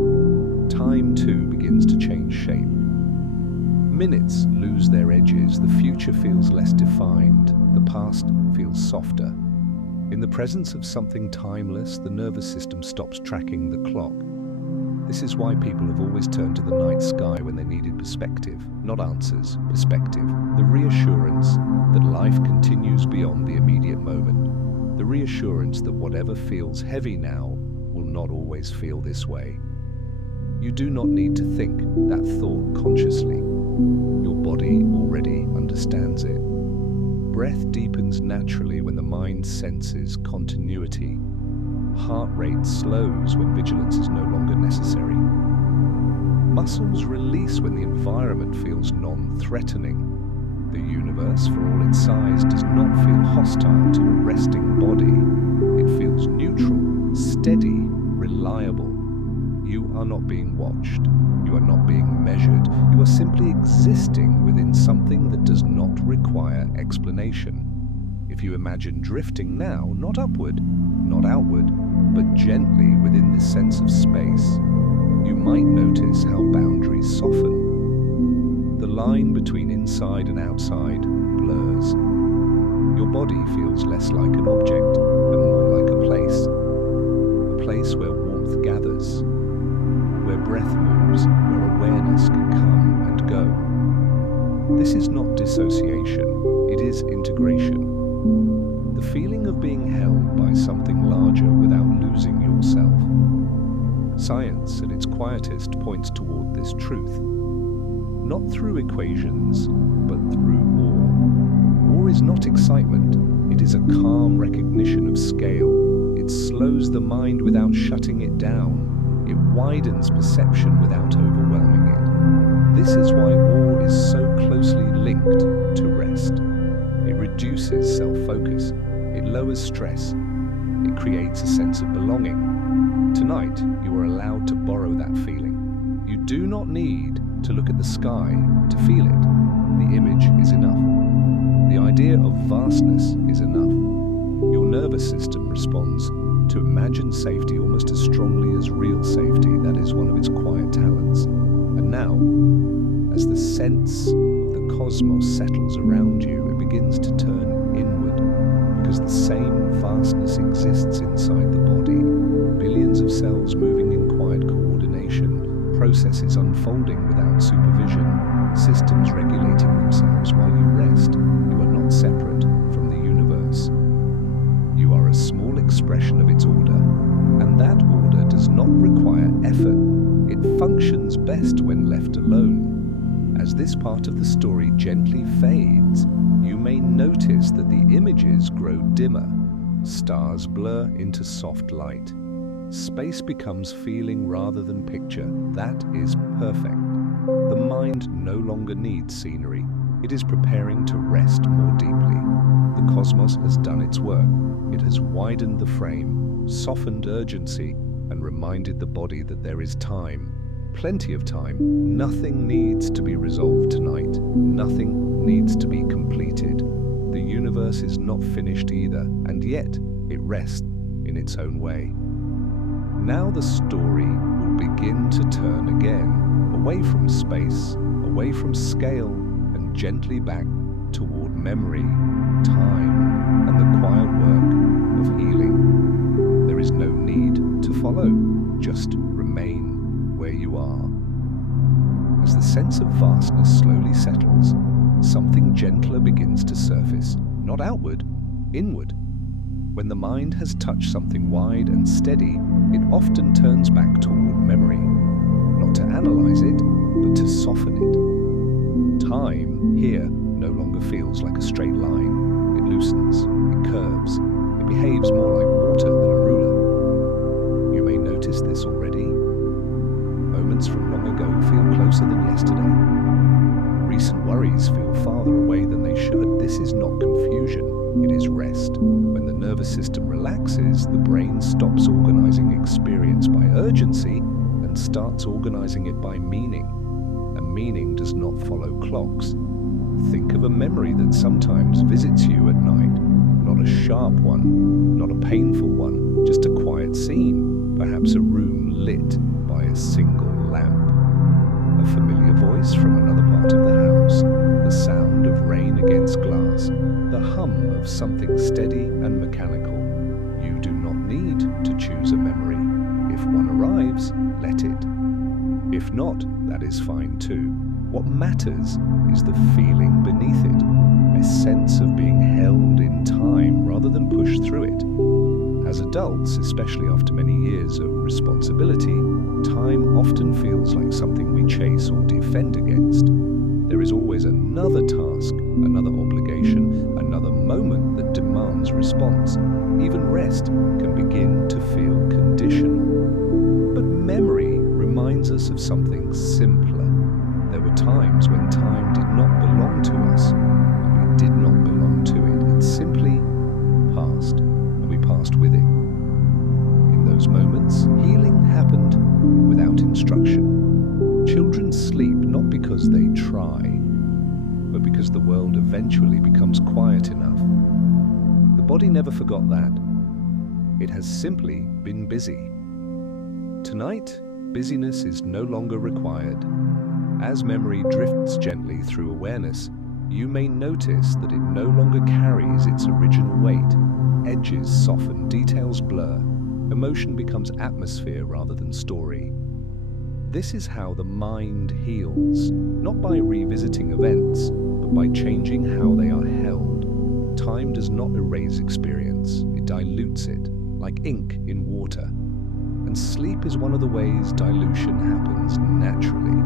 Time, too, begins to change shape. Minutes lose their edges, the future feels less defined, the past feels softer. In the presence of something timeless, the nervous system stops tracking the clock. This is why people have always turned to the night sky when they needed perspective, not answers, perspective. The reassurance that life continues beyond the immediate moment. The reassurance that whatever feels heavy now will not always feel this way. You do not need to think that thought consciously. Your body already understands it. Breath deepens naturally when the mind senses continuity. Heart rate slows when vigilance is no longer necessary. Muscles release when the environment feels non-threatening. The universe, for all its size, does not feel hostile to a resting body. It feels neutral, steady, reliable. You are not being watched. You are not being measured. You are simply existing within something that does not require explanation. If you imagine drifting now, not upward, not outward, but gently within this sense of space, you might notice how boundaries soften. The line between inside and outside blurs. Your body feels less like an object and more like a place where warmth gathers, where breath moves, where awareness can come and go. This is not dissociation, it is integration. The feeling of being held by something larger without losing yourself. Science, at its quietest, points toward this truth. Not through equations, but through awe. Awe is not excitement, it is a calm recognition of scale. It slows the mind without shutting it down. It widens perception without overwhelming it. This is why awe is so closely linked to rest. It reduces self-focus. It lowers stress. It creates a sense of belonging. Tonight, you are allowed to borrow that feeling. You do not need to look at the sky to feel it. The image is enough. The idea of vastness is enough. Your nervous system responds to imagined safety almost as strongly as real safety. That is one of its quiet talents. And now, as the sense of the cosmos settles around you, it begins to turn inward, because the same vastness exists inside the body. Billions of cells moving in quiet coordination, processes unfolding without supervision, systems regulating themselves while you rest. You are not separate from the universe. You are a small expression of its order, and that order does not require effort. It functions best when left alone. As this part of the story gently fades, you may notice that the images grow dimmer. Stars blur into soft light. Space becomes feeling rather than picture. That is perfect. The mind no longer needs scenery. It is preparing to rest more deeply. The cosmos has done its work. It has widened the frame, softened urgency, and reminded the body that there is time. Plenty of time. Nothing needs to be resolved tonight. Nothing needs to be completed. The universe is not finished either, and yet it rests in its own way. Now the story will begin to turn again, away from space, away from scale, and gently back toward memory, time, and the quiet work of healing. There is no need to follow, just remain where you are. As the sense of vastness slowly settles, something gentler begins to surface, not outward, inward. When the mind has touched something wide and steady, it often turns back toward memory, not to analyze it, but to soften it. Time, here, no longer feels like a straight line. It loosens, it curves, it behaves more like water than a ruler. You may notice this already. Moments from long ago feel closer than yesterday. Recent worries feel farther away than they should. This is not confusion, it is rest. When the nervous system relaxes, the brain stops organizing experience by urgency and starts organizing it by meaning. And meaning does not follow clocks. Think of a memory that sometimes visits you at night. Not a sharp one, not a painful one, just a quiet scene, perhaps a room lit by a single lamp. A familiar voice from another part of the house, the sound of rain against glass, the hum of something steady and mechanical. You do not need to choose a memory. If one arrives, let it. If not, that is fine too. What matters is the feeling beneath it, a sense of being held in time rather than pushed through it. As adults, especially after many years of responsibility, time often feels like something we chase or defend against. There is always another task, another obligation, another moment that demands response. Even rest can begin to feel conditional. But memory reminds us of something simpler. There were times when time did not belong to us, and we did not belong to it. It simply passed, and we passed with it. In those moments, healing happened without instruction. Children sleep not because they try, but because the world eventually becomes quiet enough. The body never forgot that. It has simply been busy. Tonight, busyness is no longer required. As memory drifts gently through awareness, you may notice that it no longer carries its original weight. Edges soften, details blur. Emotion becomes atmosphere rather than story. This is how the mind heals, not by revisiting events, but by changing how they are held. Time does not erase experience, it dilutes it, like ink in water. And sleep is one of the ways dilution happens naturally.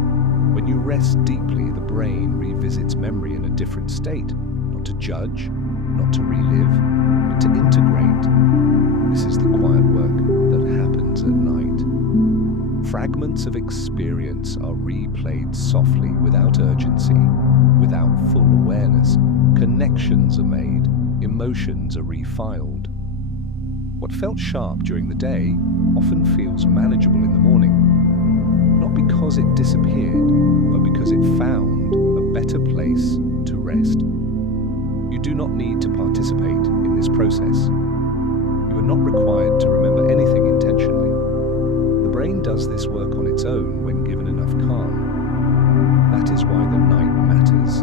When you rest deeply, the brain revisits memory in a different state, not to judge, not to relive, but to integrate. This is the quiet work that happens at night. Fragments of experience are replayed softly, without urgency, without full awareness. Connections are made, emotions are refiled. What felt sharp during the day often feels manageable in the morning, not because it disappeared, but because it found a better place to rest. You do not need to participate in this process. You are not required to remember anything intentionally. The brain does this work on its own when given enough calm. That is why the night matters.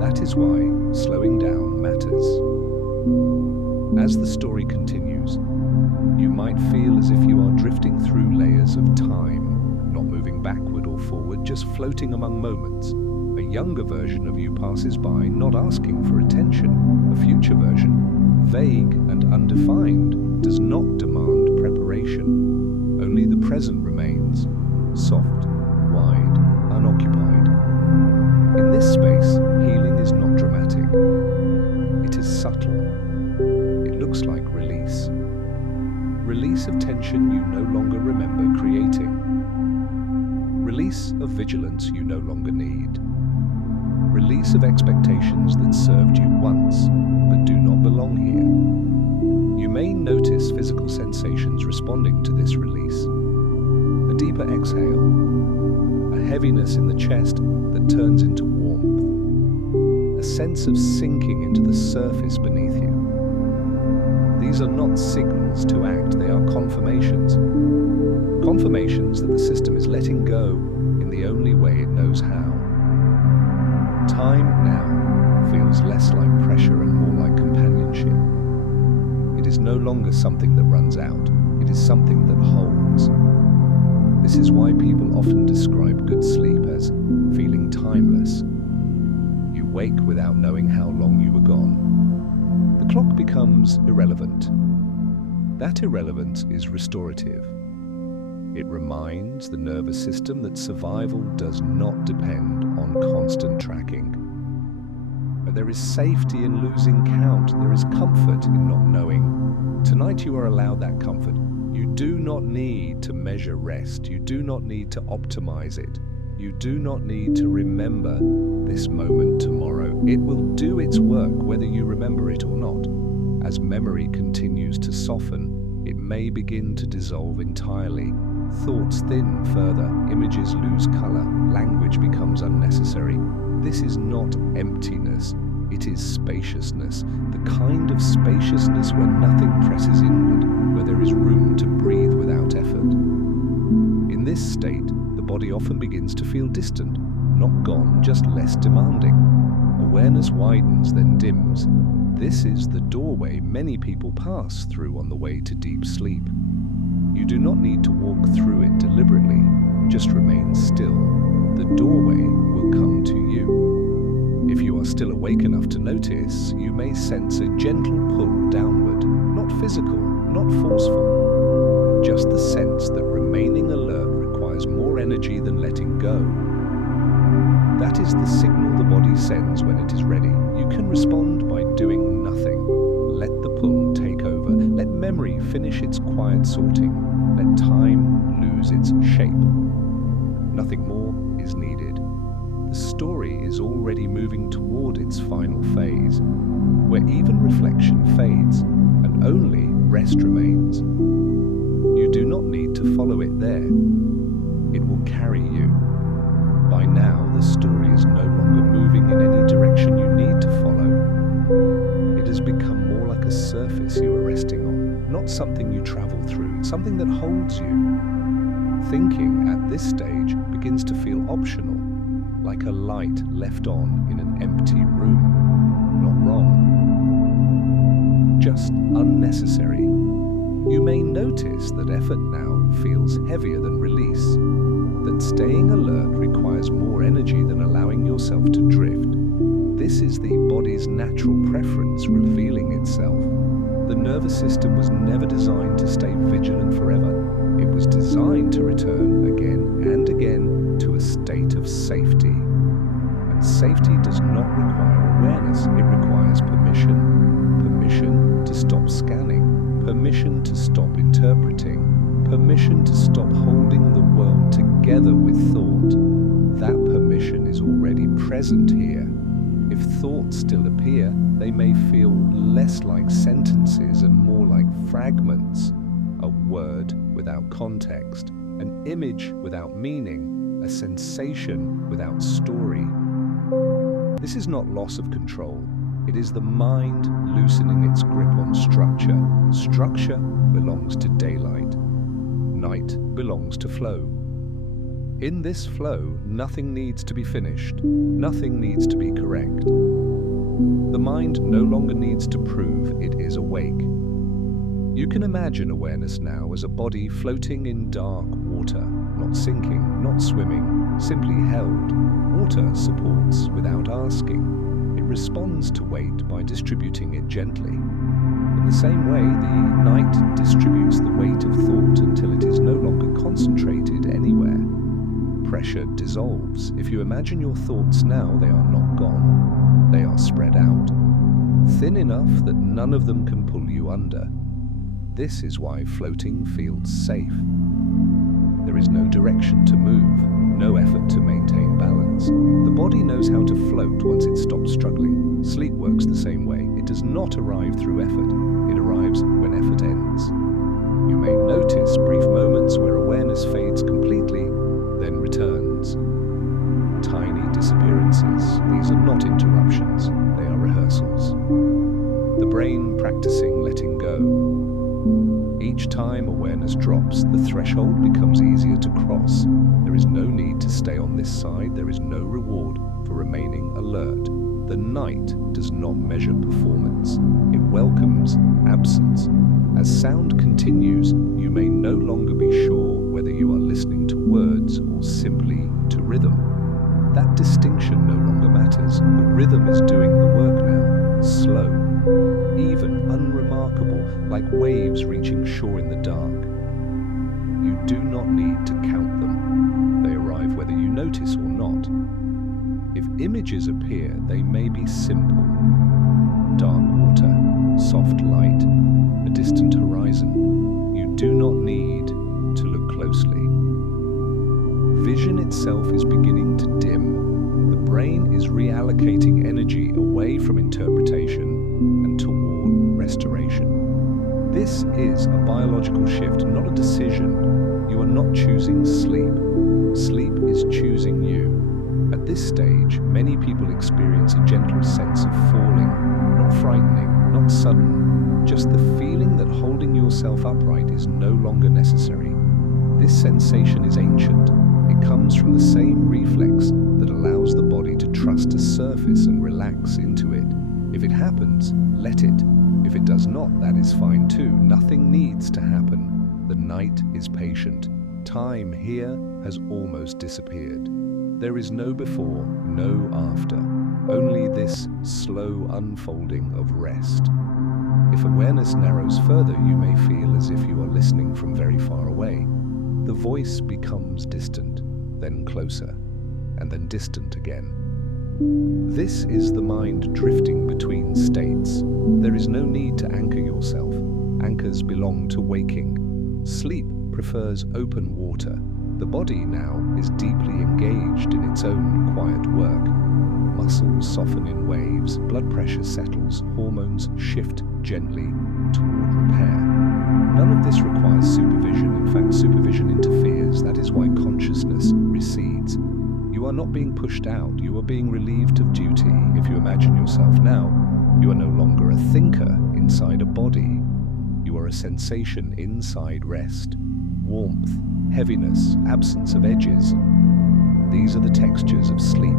That is why slowing down matters. As the story continues, you might feel as if you are drifting through layers of time, not moving backward or forward, just floating among moments. A younger version of you passes by, not asking for attention. A future version, vague and undefined, does not demand preparation. Only the present remains, soft, wide, unoccupied. In this space, healing is not dramatic. It is subtle. It looks like release. Release of tension you no longer remember creating. Release of vigilance you no longer need. Release of expectations that served you once, but do not belong here. You may notice physical sensations responding to this release. A deeper exhale, a heaviness in the chest that turns into warmth, a sense of sinking into the surface beneath you. These are not signals to act, they are confirmations. Confirmations that the system is letting go in the only way it knows how. Time now feels less like pressure and more like companionship. It is no longer something that runs out, it is something that holds. This is why people often describe good sleep as feeling timeless. You wake without knowing how long you were gone. The clock becomes irrelevant. That irrelevance is restorative. It reminds the nervous system that survival does not depend on constant tracking. But there is safety in losing count. There is comfort in not knowing. Tonight you are allowed that comfort. You do not need to measure rest. You do not need to optimize it. You do not need to remember this moment tomorrow. It will do its work whether you remember it or not. As memory continues to soften, it may begin to dissolve entirely. Thoughts thin further, images lose color, language becomes unnecessary. This is not emptiness. It is spaciousness, the kind of spaciousness where nothing presses inward, where there is room to breathe without effort. In this state, the body often begins to feel distant, not gone, just less demanding. Awareness widens, then dims. This is the doorway many people pass through on the way to deep sleep. You do not need to walk through it deliberately, just remain still. The doorway will come to you. If you are still awake enough to notice, you may sense a gentle pull downward, not physical, not forceful, just the sense that remaining alert requires more energy than letting go. That is the signal the body sends when it is ready. You can respond by doing nothing. Let the pull take over. Let memory finish its quiet sorting. Let time lose its shape. Nothing more is needed. The story is already moving toward its final phase, where even reflection fades and only rest remains. You do not need to follow it there. It will carry you. By now, the story is no longer moving in any direction you need to follow. It has become more like a surface you are resting on, not something you travel through, something that holds you. Thinking at this stage begins to feel optional, like a light left on in an empty room. Not wrong, just unnecessary. You may notice that effort now feels heavier than release, that staying alert requires more energy than allowing yourself to drift. This is the body's natural preference revealing itself. The nervous system was never designed to stay vigilant forever. It was designed to return again and again to a state of safety. And safety does not require awareness. It requires permission. Permission to stop scanning. Permission to stop interpreting. Permission to stop holding the world together with thought. That permission is already present here. If thoughts still appear, they may feel less like sentences and more like fragments. A word without context, an image without meaning, a sensation without story. This is not loss of control. It is the mind loosening its grip on structure. Structure belongs to daylight. Night belongs to flow. In this flow, nothing needs to be finished. Nothing needs to be correct. The mind no longer needs to prove it is awake. You can imagine awareness now as a body floating in dark water, not sinking, not swimming, simply held. Water supports without asking. It responds to weight by distributing it gently. In the same way, the night distributes the weight of thought until it is no longer concentrated anywhere. Pressure dissolves. If you imagine your thoughts now, they are not gone. They are spread out, thin enough that none of them can pull you under. This is why floating feels safe. There is no direction to move, no effort to maintain balance. The body knows how to float once it stops struggling. Sleep works the same way. It does not arrive through effort. It arrives when effort ends. You may notice brief moments where awareness fades completely, then returns. Tiny disappearances. These are not interruptions. They are rehearsals. The brain practicing letting go. Each time awareness drops, the threshold becomes easier to cross. There is no need to stay on this side. There is no reward for remaining alert. The night does not measure performance. It welcomes absence. As sound continues, you may no longer be sure whether you are listening to words or simply to rhythm. That distinction no longer matters. The rhythm is doing the work now. Slow, even unremarkable, like waves reaching shore in the dark. You do not need to count them. They arrive whether you notice or not. If images appear, they may be simple. Dark water, soft light, a distant horizon. You do not need to look closely. Vision itself is beginning to dim. The brain is reallocating energy away from interpretation and toward restoration. This is a biological shift, not a decision. You are not choosing sleep. Sleep is choosing you. At this stage, many people experience a gentle sense of falling, not frightening, not sudden, just the feeling that holding yourself upright is no longer necessary. This sensation is ancient. It comes from the same reflex that allows the body to trust a surface and relax into it. If it happens, let it. If it does not, that is fine too. Nothing needs to happen. The night is patient. Time here has almost disappeared. There is no before, no after, only this slow unfolding of rest. If awareness narrows further, you may feel as if you are listening from very far away. The voice becomes distant, then closer, and then distant again. This is the mind drifting between states. There is no need to anchor yourself. Anchors belong to waking. Sleep prefers open water. The body now is deeply engaged in its own quiet work. Muscles soften in waves, blood pressure settles, hormones shift gently toward repair. None of this requires supervision. In fact, supervision interferes. That is why consciousness recedes. You are not being pushed out, you are being relieved of duty. If you imagine yourself now, you are no longer a thinker inside a body. You are a sensation inside rest. Warmth, heaviness, absence of edges. These are the textures of sleep.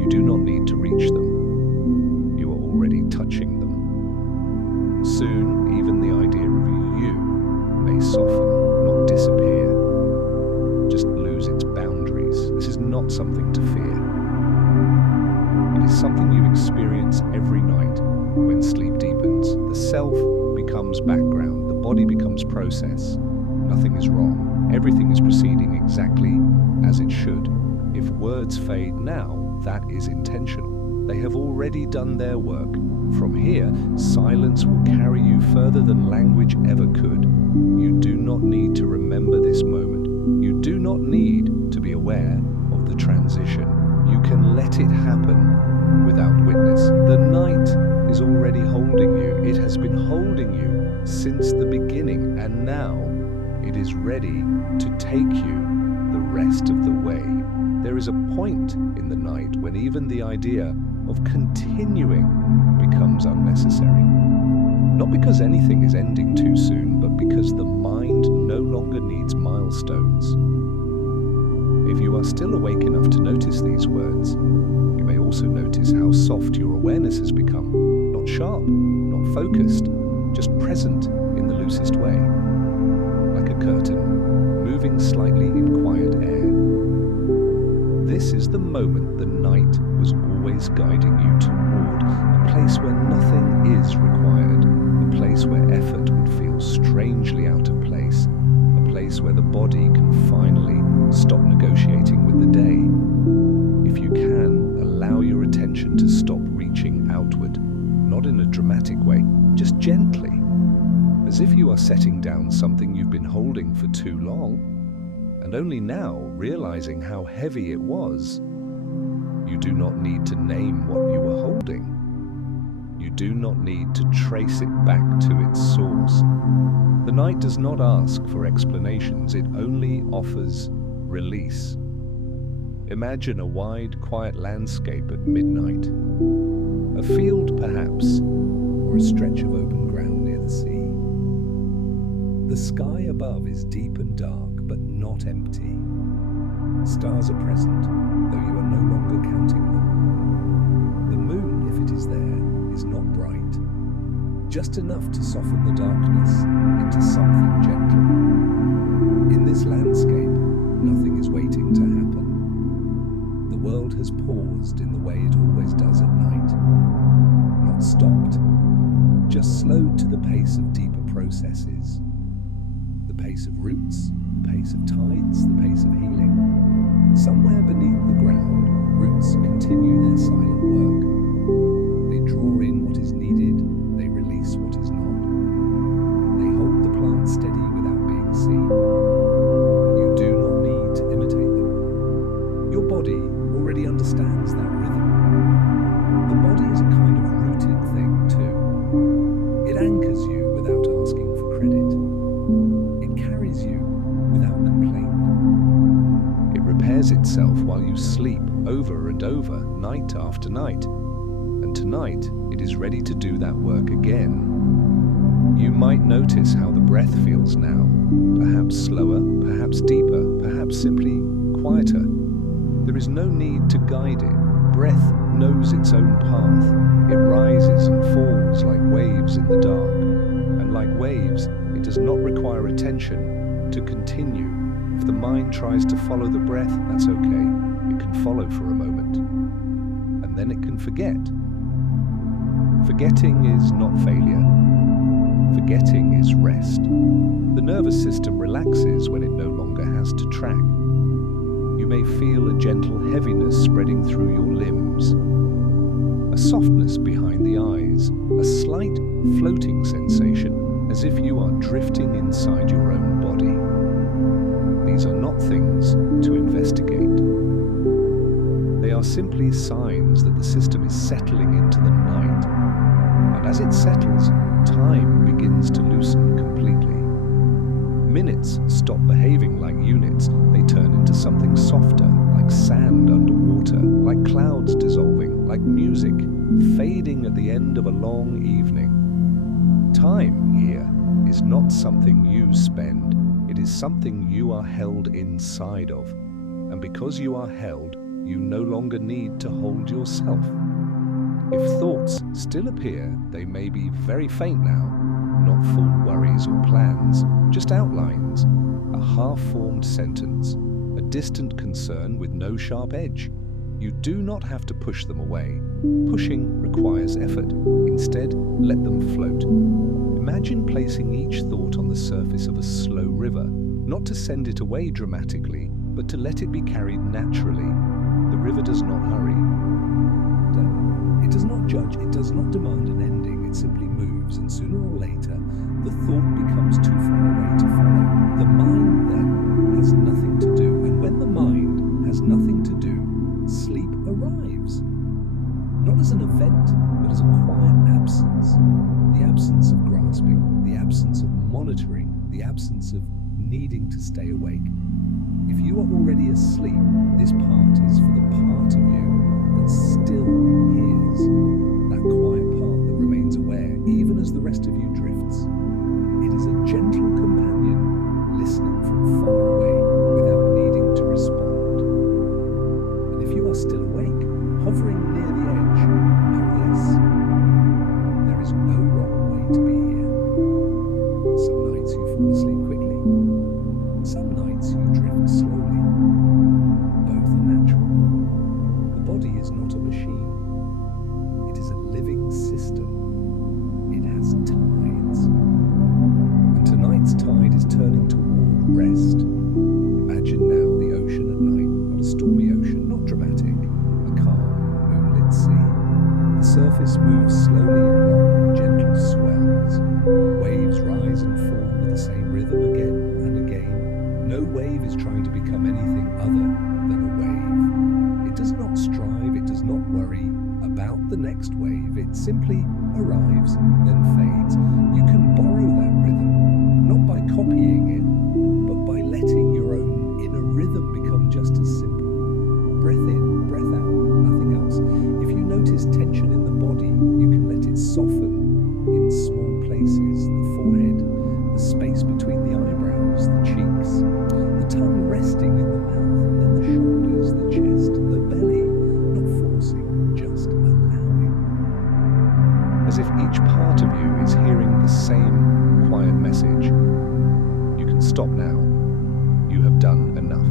You do not need to reach them. You are already touching them. Soon, even the idea of you may soften, not disappear, just lose its boundaries. This is not something to fear. It is something you experience every night when sleep deepens. The self becomes background, the body becomes process. Nothing is wrong. Everything is proceeding exactly as it should. If words fade now, that is intentional. They have already done their work. From here, silence will carry you further than language ever could. You do not need to remember this moment. You do not need to be aware of the transition. You can let it happen without witness. The night is already holding you. It has been holding you since the beginning, and now it is ready to take you the rest of the way. There is a point in the night when even the idea of continuing becomes unnecessary. Not because anything is ending too soon, but because the mind no longer needs milestones. If you are still awake enough to notice these words, you may also notice how soft your awareness has become. Not sharp, not focused, just present in the loosest way. Like a curtain, moving slightly in quiet air. This is the moment the night was always guiding you toward, a place where nothing is required, a place where effort would feel strangely out of place, a place where the body can finally stop negotiating with the day. If you can, allow your attention to stop reaching outward, not in a dramatic way, just gently, as if you are setting down something you've been holding for too long, and only now realizing how heavy it was. You do not need to name what you were holding. You do not need to trace it back to its source. The night does not ask for explanations, it only offers release. Imagine a wide, quiet landscape at midnight. A field, perhaps, or a stretch of open ground near the sea. The sky above is deep and dark, but not empty. Stars are present, though you are no longer counting them. The moon, if it is there, is not bright, just enough to soften the darkness into something gentle. In this landscape, nothing is waiting to happen. The world has paused in the way it always does at night. Not stopped, just slowed to the pace of deeper processes. The pace of roots, the pace of tides, the pace of healing. Somewhere beneath the ground, roots continue their silent work. They draw in what is needed, they release what is not. They hold the plant steady without being seen. You do not need to imitate them. Your body already understands that rhythm. The body is a kind of rooted thing too. It anchors you without asking for credit. It carries you without complaint. It repairs itself while you you sleep over and over, night after night. And tonight, it is ready to do that work again. You might notice how the breath feels now, perhaps slower, perhaps deeper, perhaps simply quieter. There is no need to guide it. Breath knows its own path. It rises and falls like waves in the dark. And like waves, it does not require attention to continue. If the mind tries to follow the breath, that's okay. It can follow for a moment. And then it can forget. Forgetting is not failure. Forgetting is rest. The nervous system relaxes when it no longer has to track. You may feel a gentle heaviness spreading through your limbs, a softness behind the eyes, a slight floating sensation as if you are drifting inside your own body. These are not things to investigate. They are simply signs that the system is settling into the night. And as it settles, time begins to loosen completely. Minutes stop behaving like units. They turn into something softer, like sand underwater, like clouds dissolving, like music fading at the end of a long evening. Time here is not something you spend. It is something you are held inside of. And because you are held, you no longer need to hold yourself. If thoughts still appear, they may be very faint now, not full worries or plans, just outlines, a half-formed sentence, a distant concern with no sharp edge. You do not have to push them away. Pushing requires effort. Instead, let them float. Imagine placing each thought on the surface of a slow river, not to send it away dramatically, but to let it be carried naturally. The river does not hurry. It does not judge, it does not demand an ending, it simply moves, and sooner or later, the thought becomes too far away to follow. The mind then has nothing to do, and when the mind has nothing to do, sleep arrives. Not as an event, but as a quiet absence. The absence of grasping, the absence of monitoring, the absence of needing to stay awake. If you are already asleep, this part is for the part of you that still hears, that quiet part that remains aware, even as the rest of you drifts. It is a gentle companion, listening from far away without needing to respond. And if you are still awake, hovering near the edge, know this: there is no wrong way to be here. Some nights you fall asleep quickly, some nights you drift slowly. Both are natural. The body is not a machine. It is a living system. It has tides. And tonight's tide is turning toward rest. Imagine now the ocean at night, not a stormy ocean, not dramatic, a calm, moonlit sea. The surface moves slowly in long, gentle swells. Waves rise and fall with the same rhythm again and again. No wave is trying to become anything other than a wave. It does not strive, it does not worry about the next wave. It simply arrives, then fades. You can borrow that rhythm, not by copying it, but by letting your own inner rhythm become just as simple. Breath in, breath out, nothing else. If you notice tension in the body, you can let it soften in small places, the forehead, the space between the eyebrows, the cheeks, the tongue resting in the mouth, and then the shoulders, the chest, the belly, not forcing, just allowing. As if each part of you is hearing the same quiet message. You can stop now. You have done enough.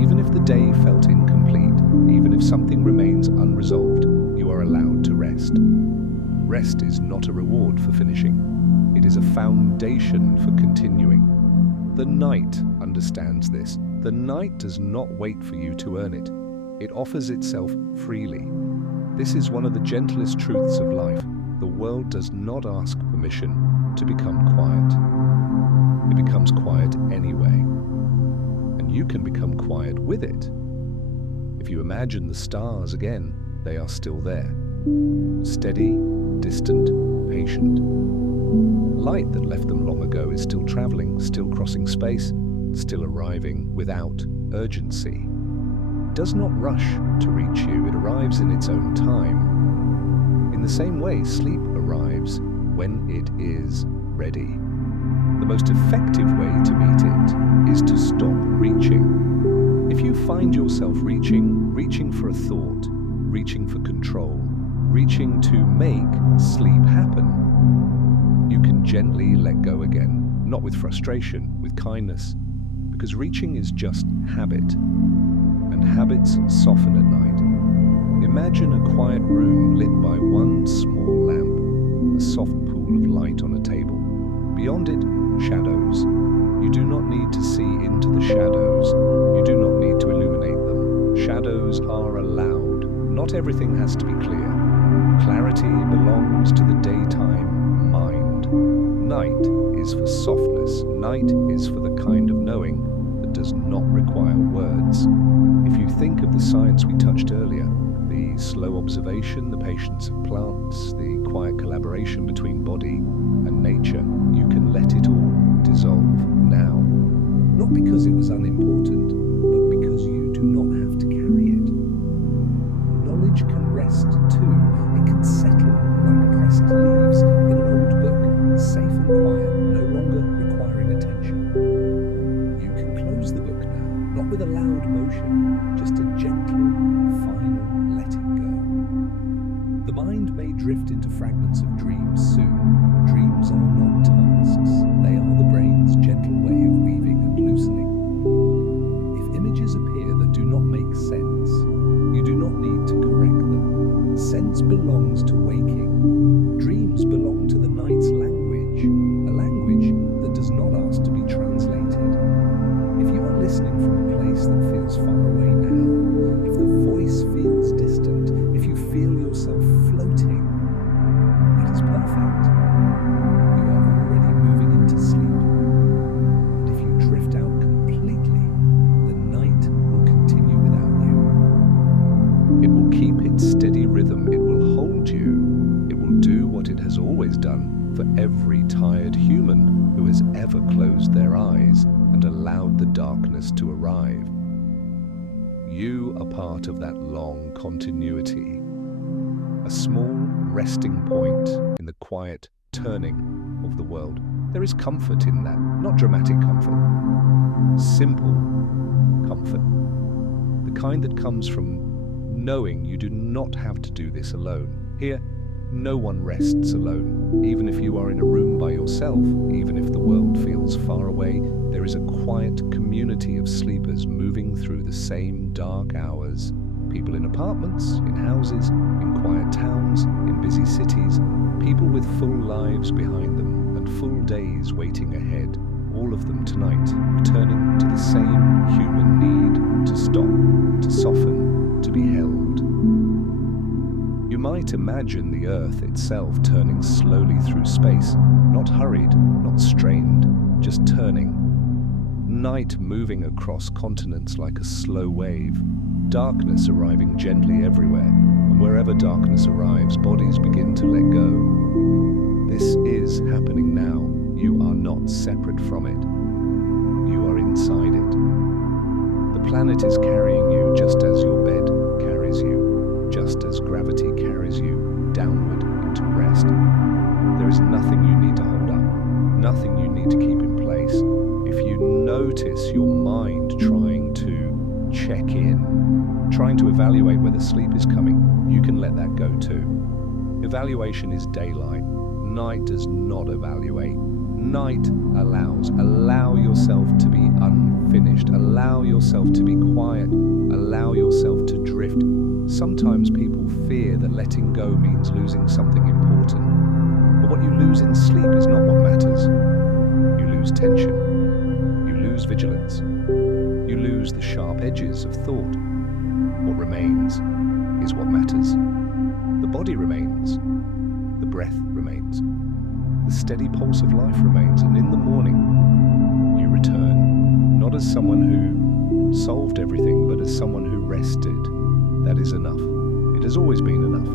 Even if the day felt incomplete, even if something remains unresolved, you are allowed to rest. Rest is not a reward for finishing. It is a foundation for continuing. The night understands this. The night does not wait for you to earn it. It offers itself freely. This is one of the gentlest truths of life. The world does not ask permission to become quiet. It becomes quiet anyway. And you can become quiet with it. If you imagine the stars again, they are still there. Steady, distant, patient. Light that left them long ago is still traveling, still crossing space, still arriving without urgency. It does not rush to reach you, it arrives in its own time. In the same way, sleep arrives when it is ready. The most effective way to meet it is to stop reaching. If you find yourself reaching for a thought, reaching for control, reaching to make sleep happen, you can gently let go again, not with frustration, with kindness, because reaching is just habit, and habits soften at night. Imagine a quiet room lit by one small lamp, a soft pool of light on a table. Beyond it, shadows. You do not need to see into the shadows. You do not need to illuminate them. Shadows are allowed. Not everything has to be clear. Clarity belongs to the daytime mind. Night is for softness. Night is for the kind of knowing that does not require words. If you think of the science we touched earlier, the slow observation, the patience of plants, the quiet collaboration between body and nature, you can let it all dissolve now. Not because it was unimportant, but because you do not have to carry it. Knowledge can rest too. It can settle like pressed leaves in an old book, safe and quiet, no longer requiring attention. You can close the book now, not with a loud motion, just a gentle, final letting go. The mind may drift into fragments of dreams soon. Dreams are not tasks. They are the brain's gentle way of weaving and loosening. If images appear that do not make sense, you do not need to correct them. Sense belongs to waking. Dreams belong to the night's language, a language that does not ask to be translated. If you are listening from a place that feels far away now, if the voice feels distant, if you feel yourself floating, that is perfect. You are already moving into sleep. And if you drift out completely, the night will continue without you. It will keep its steady rhythm. It will hold you. It will do what it has always done for every tired human who has ever closed their eyes and allowed the darkness to arrive. You are part of that long continuity. A small resting point in the quiet turning of the world. There is comfort in that, not dramatic comfort, simple comfort. The kind that comes from knowing you do not have to do this alone. Here, no one rests alone. Even if you are in a room by yourself, even if the world feels far away, there is a quiet community of sleepers moving through the same dark hours. People in apartments, in houses, in quiet towns, in busy cities, people with full lives behind them and full days waiting ahead, all of them tonight returning to the same human need to stop, to soften, to be held. You might imagine the earth itself turning slowly through space, not hurried, not strained, just turning. Night moving across continents like a slow wave, darkness arriving gently everywhere, and wherever darkness arrives, bodies begin to let go. This is happening now. You are not separate from it. You are inside it. The planet is carrying you just as your bed carries you, just as gravity carries you downward into rest. There is nothing you need to hold up, nothing you need to keep in place. If you notice your mind trying to check in, trying to evaluate whether sleep is coming, you can let that go too. Evaluation is daylight. Night does not evaluate. Night allows. Allow yourself to be unfinished. Allow yourself to be quiet. Allow yourself to drift. Sometimes people fear that letting go means losing something important. But what you lose in sleep is not what matters. You lose tension. You lose vigilance. You lose the sharp edges of thought. What remains is what matters. The body remains. The breath remains. The steady pulse of life remains. And in the morning, you return, not as someone who solved everything, but as someone who rested. That is enough. It has always been enough.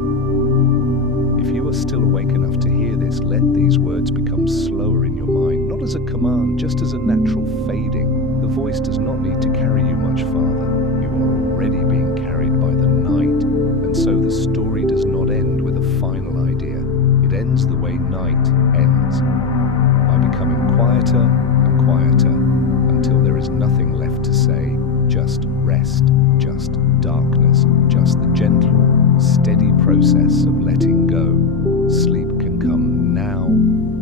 If you are still awake enough to hear this, let these words become slower in your mind, not as a command, just as a natural fading. The voice does not need to carry you much farther. You are already being carried by the night, and so the story does not end with a final idea. It ends the way night ends, by becoming quieter and quieter until there is nothing left to say, just rest, just darkness, just the gentle, steady process of letting go. Sleep can come now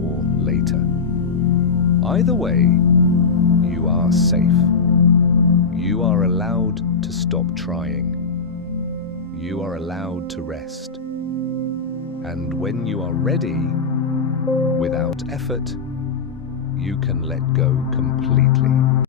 or later. Either way, you are safe. You are allowed to stop trying. You are allowed to rest. And when you are ready, without effort, you can let go completely.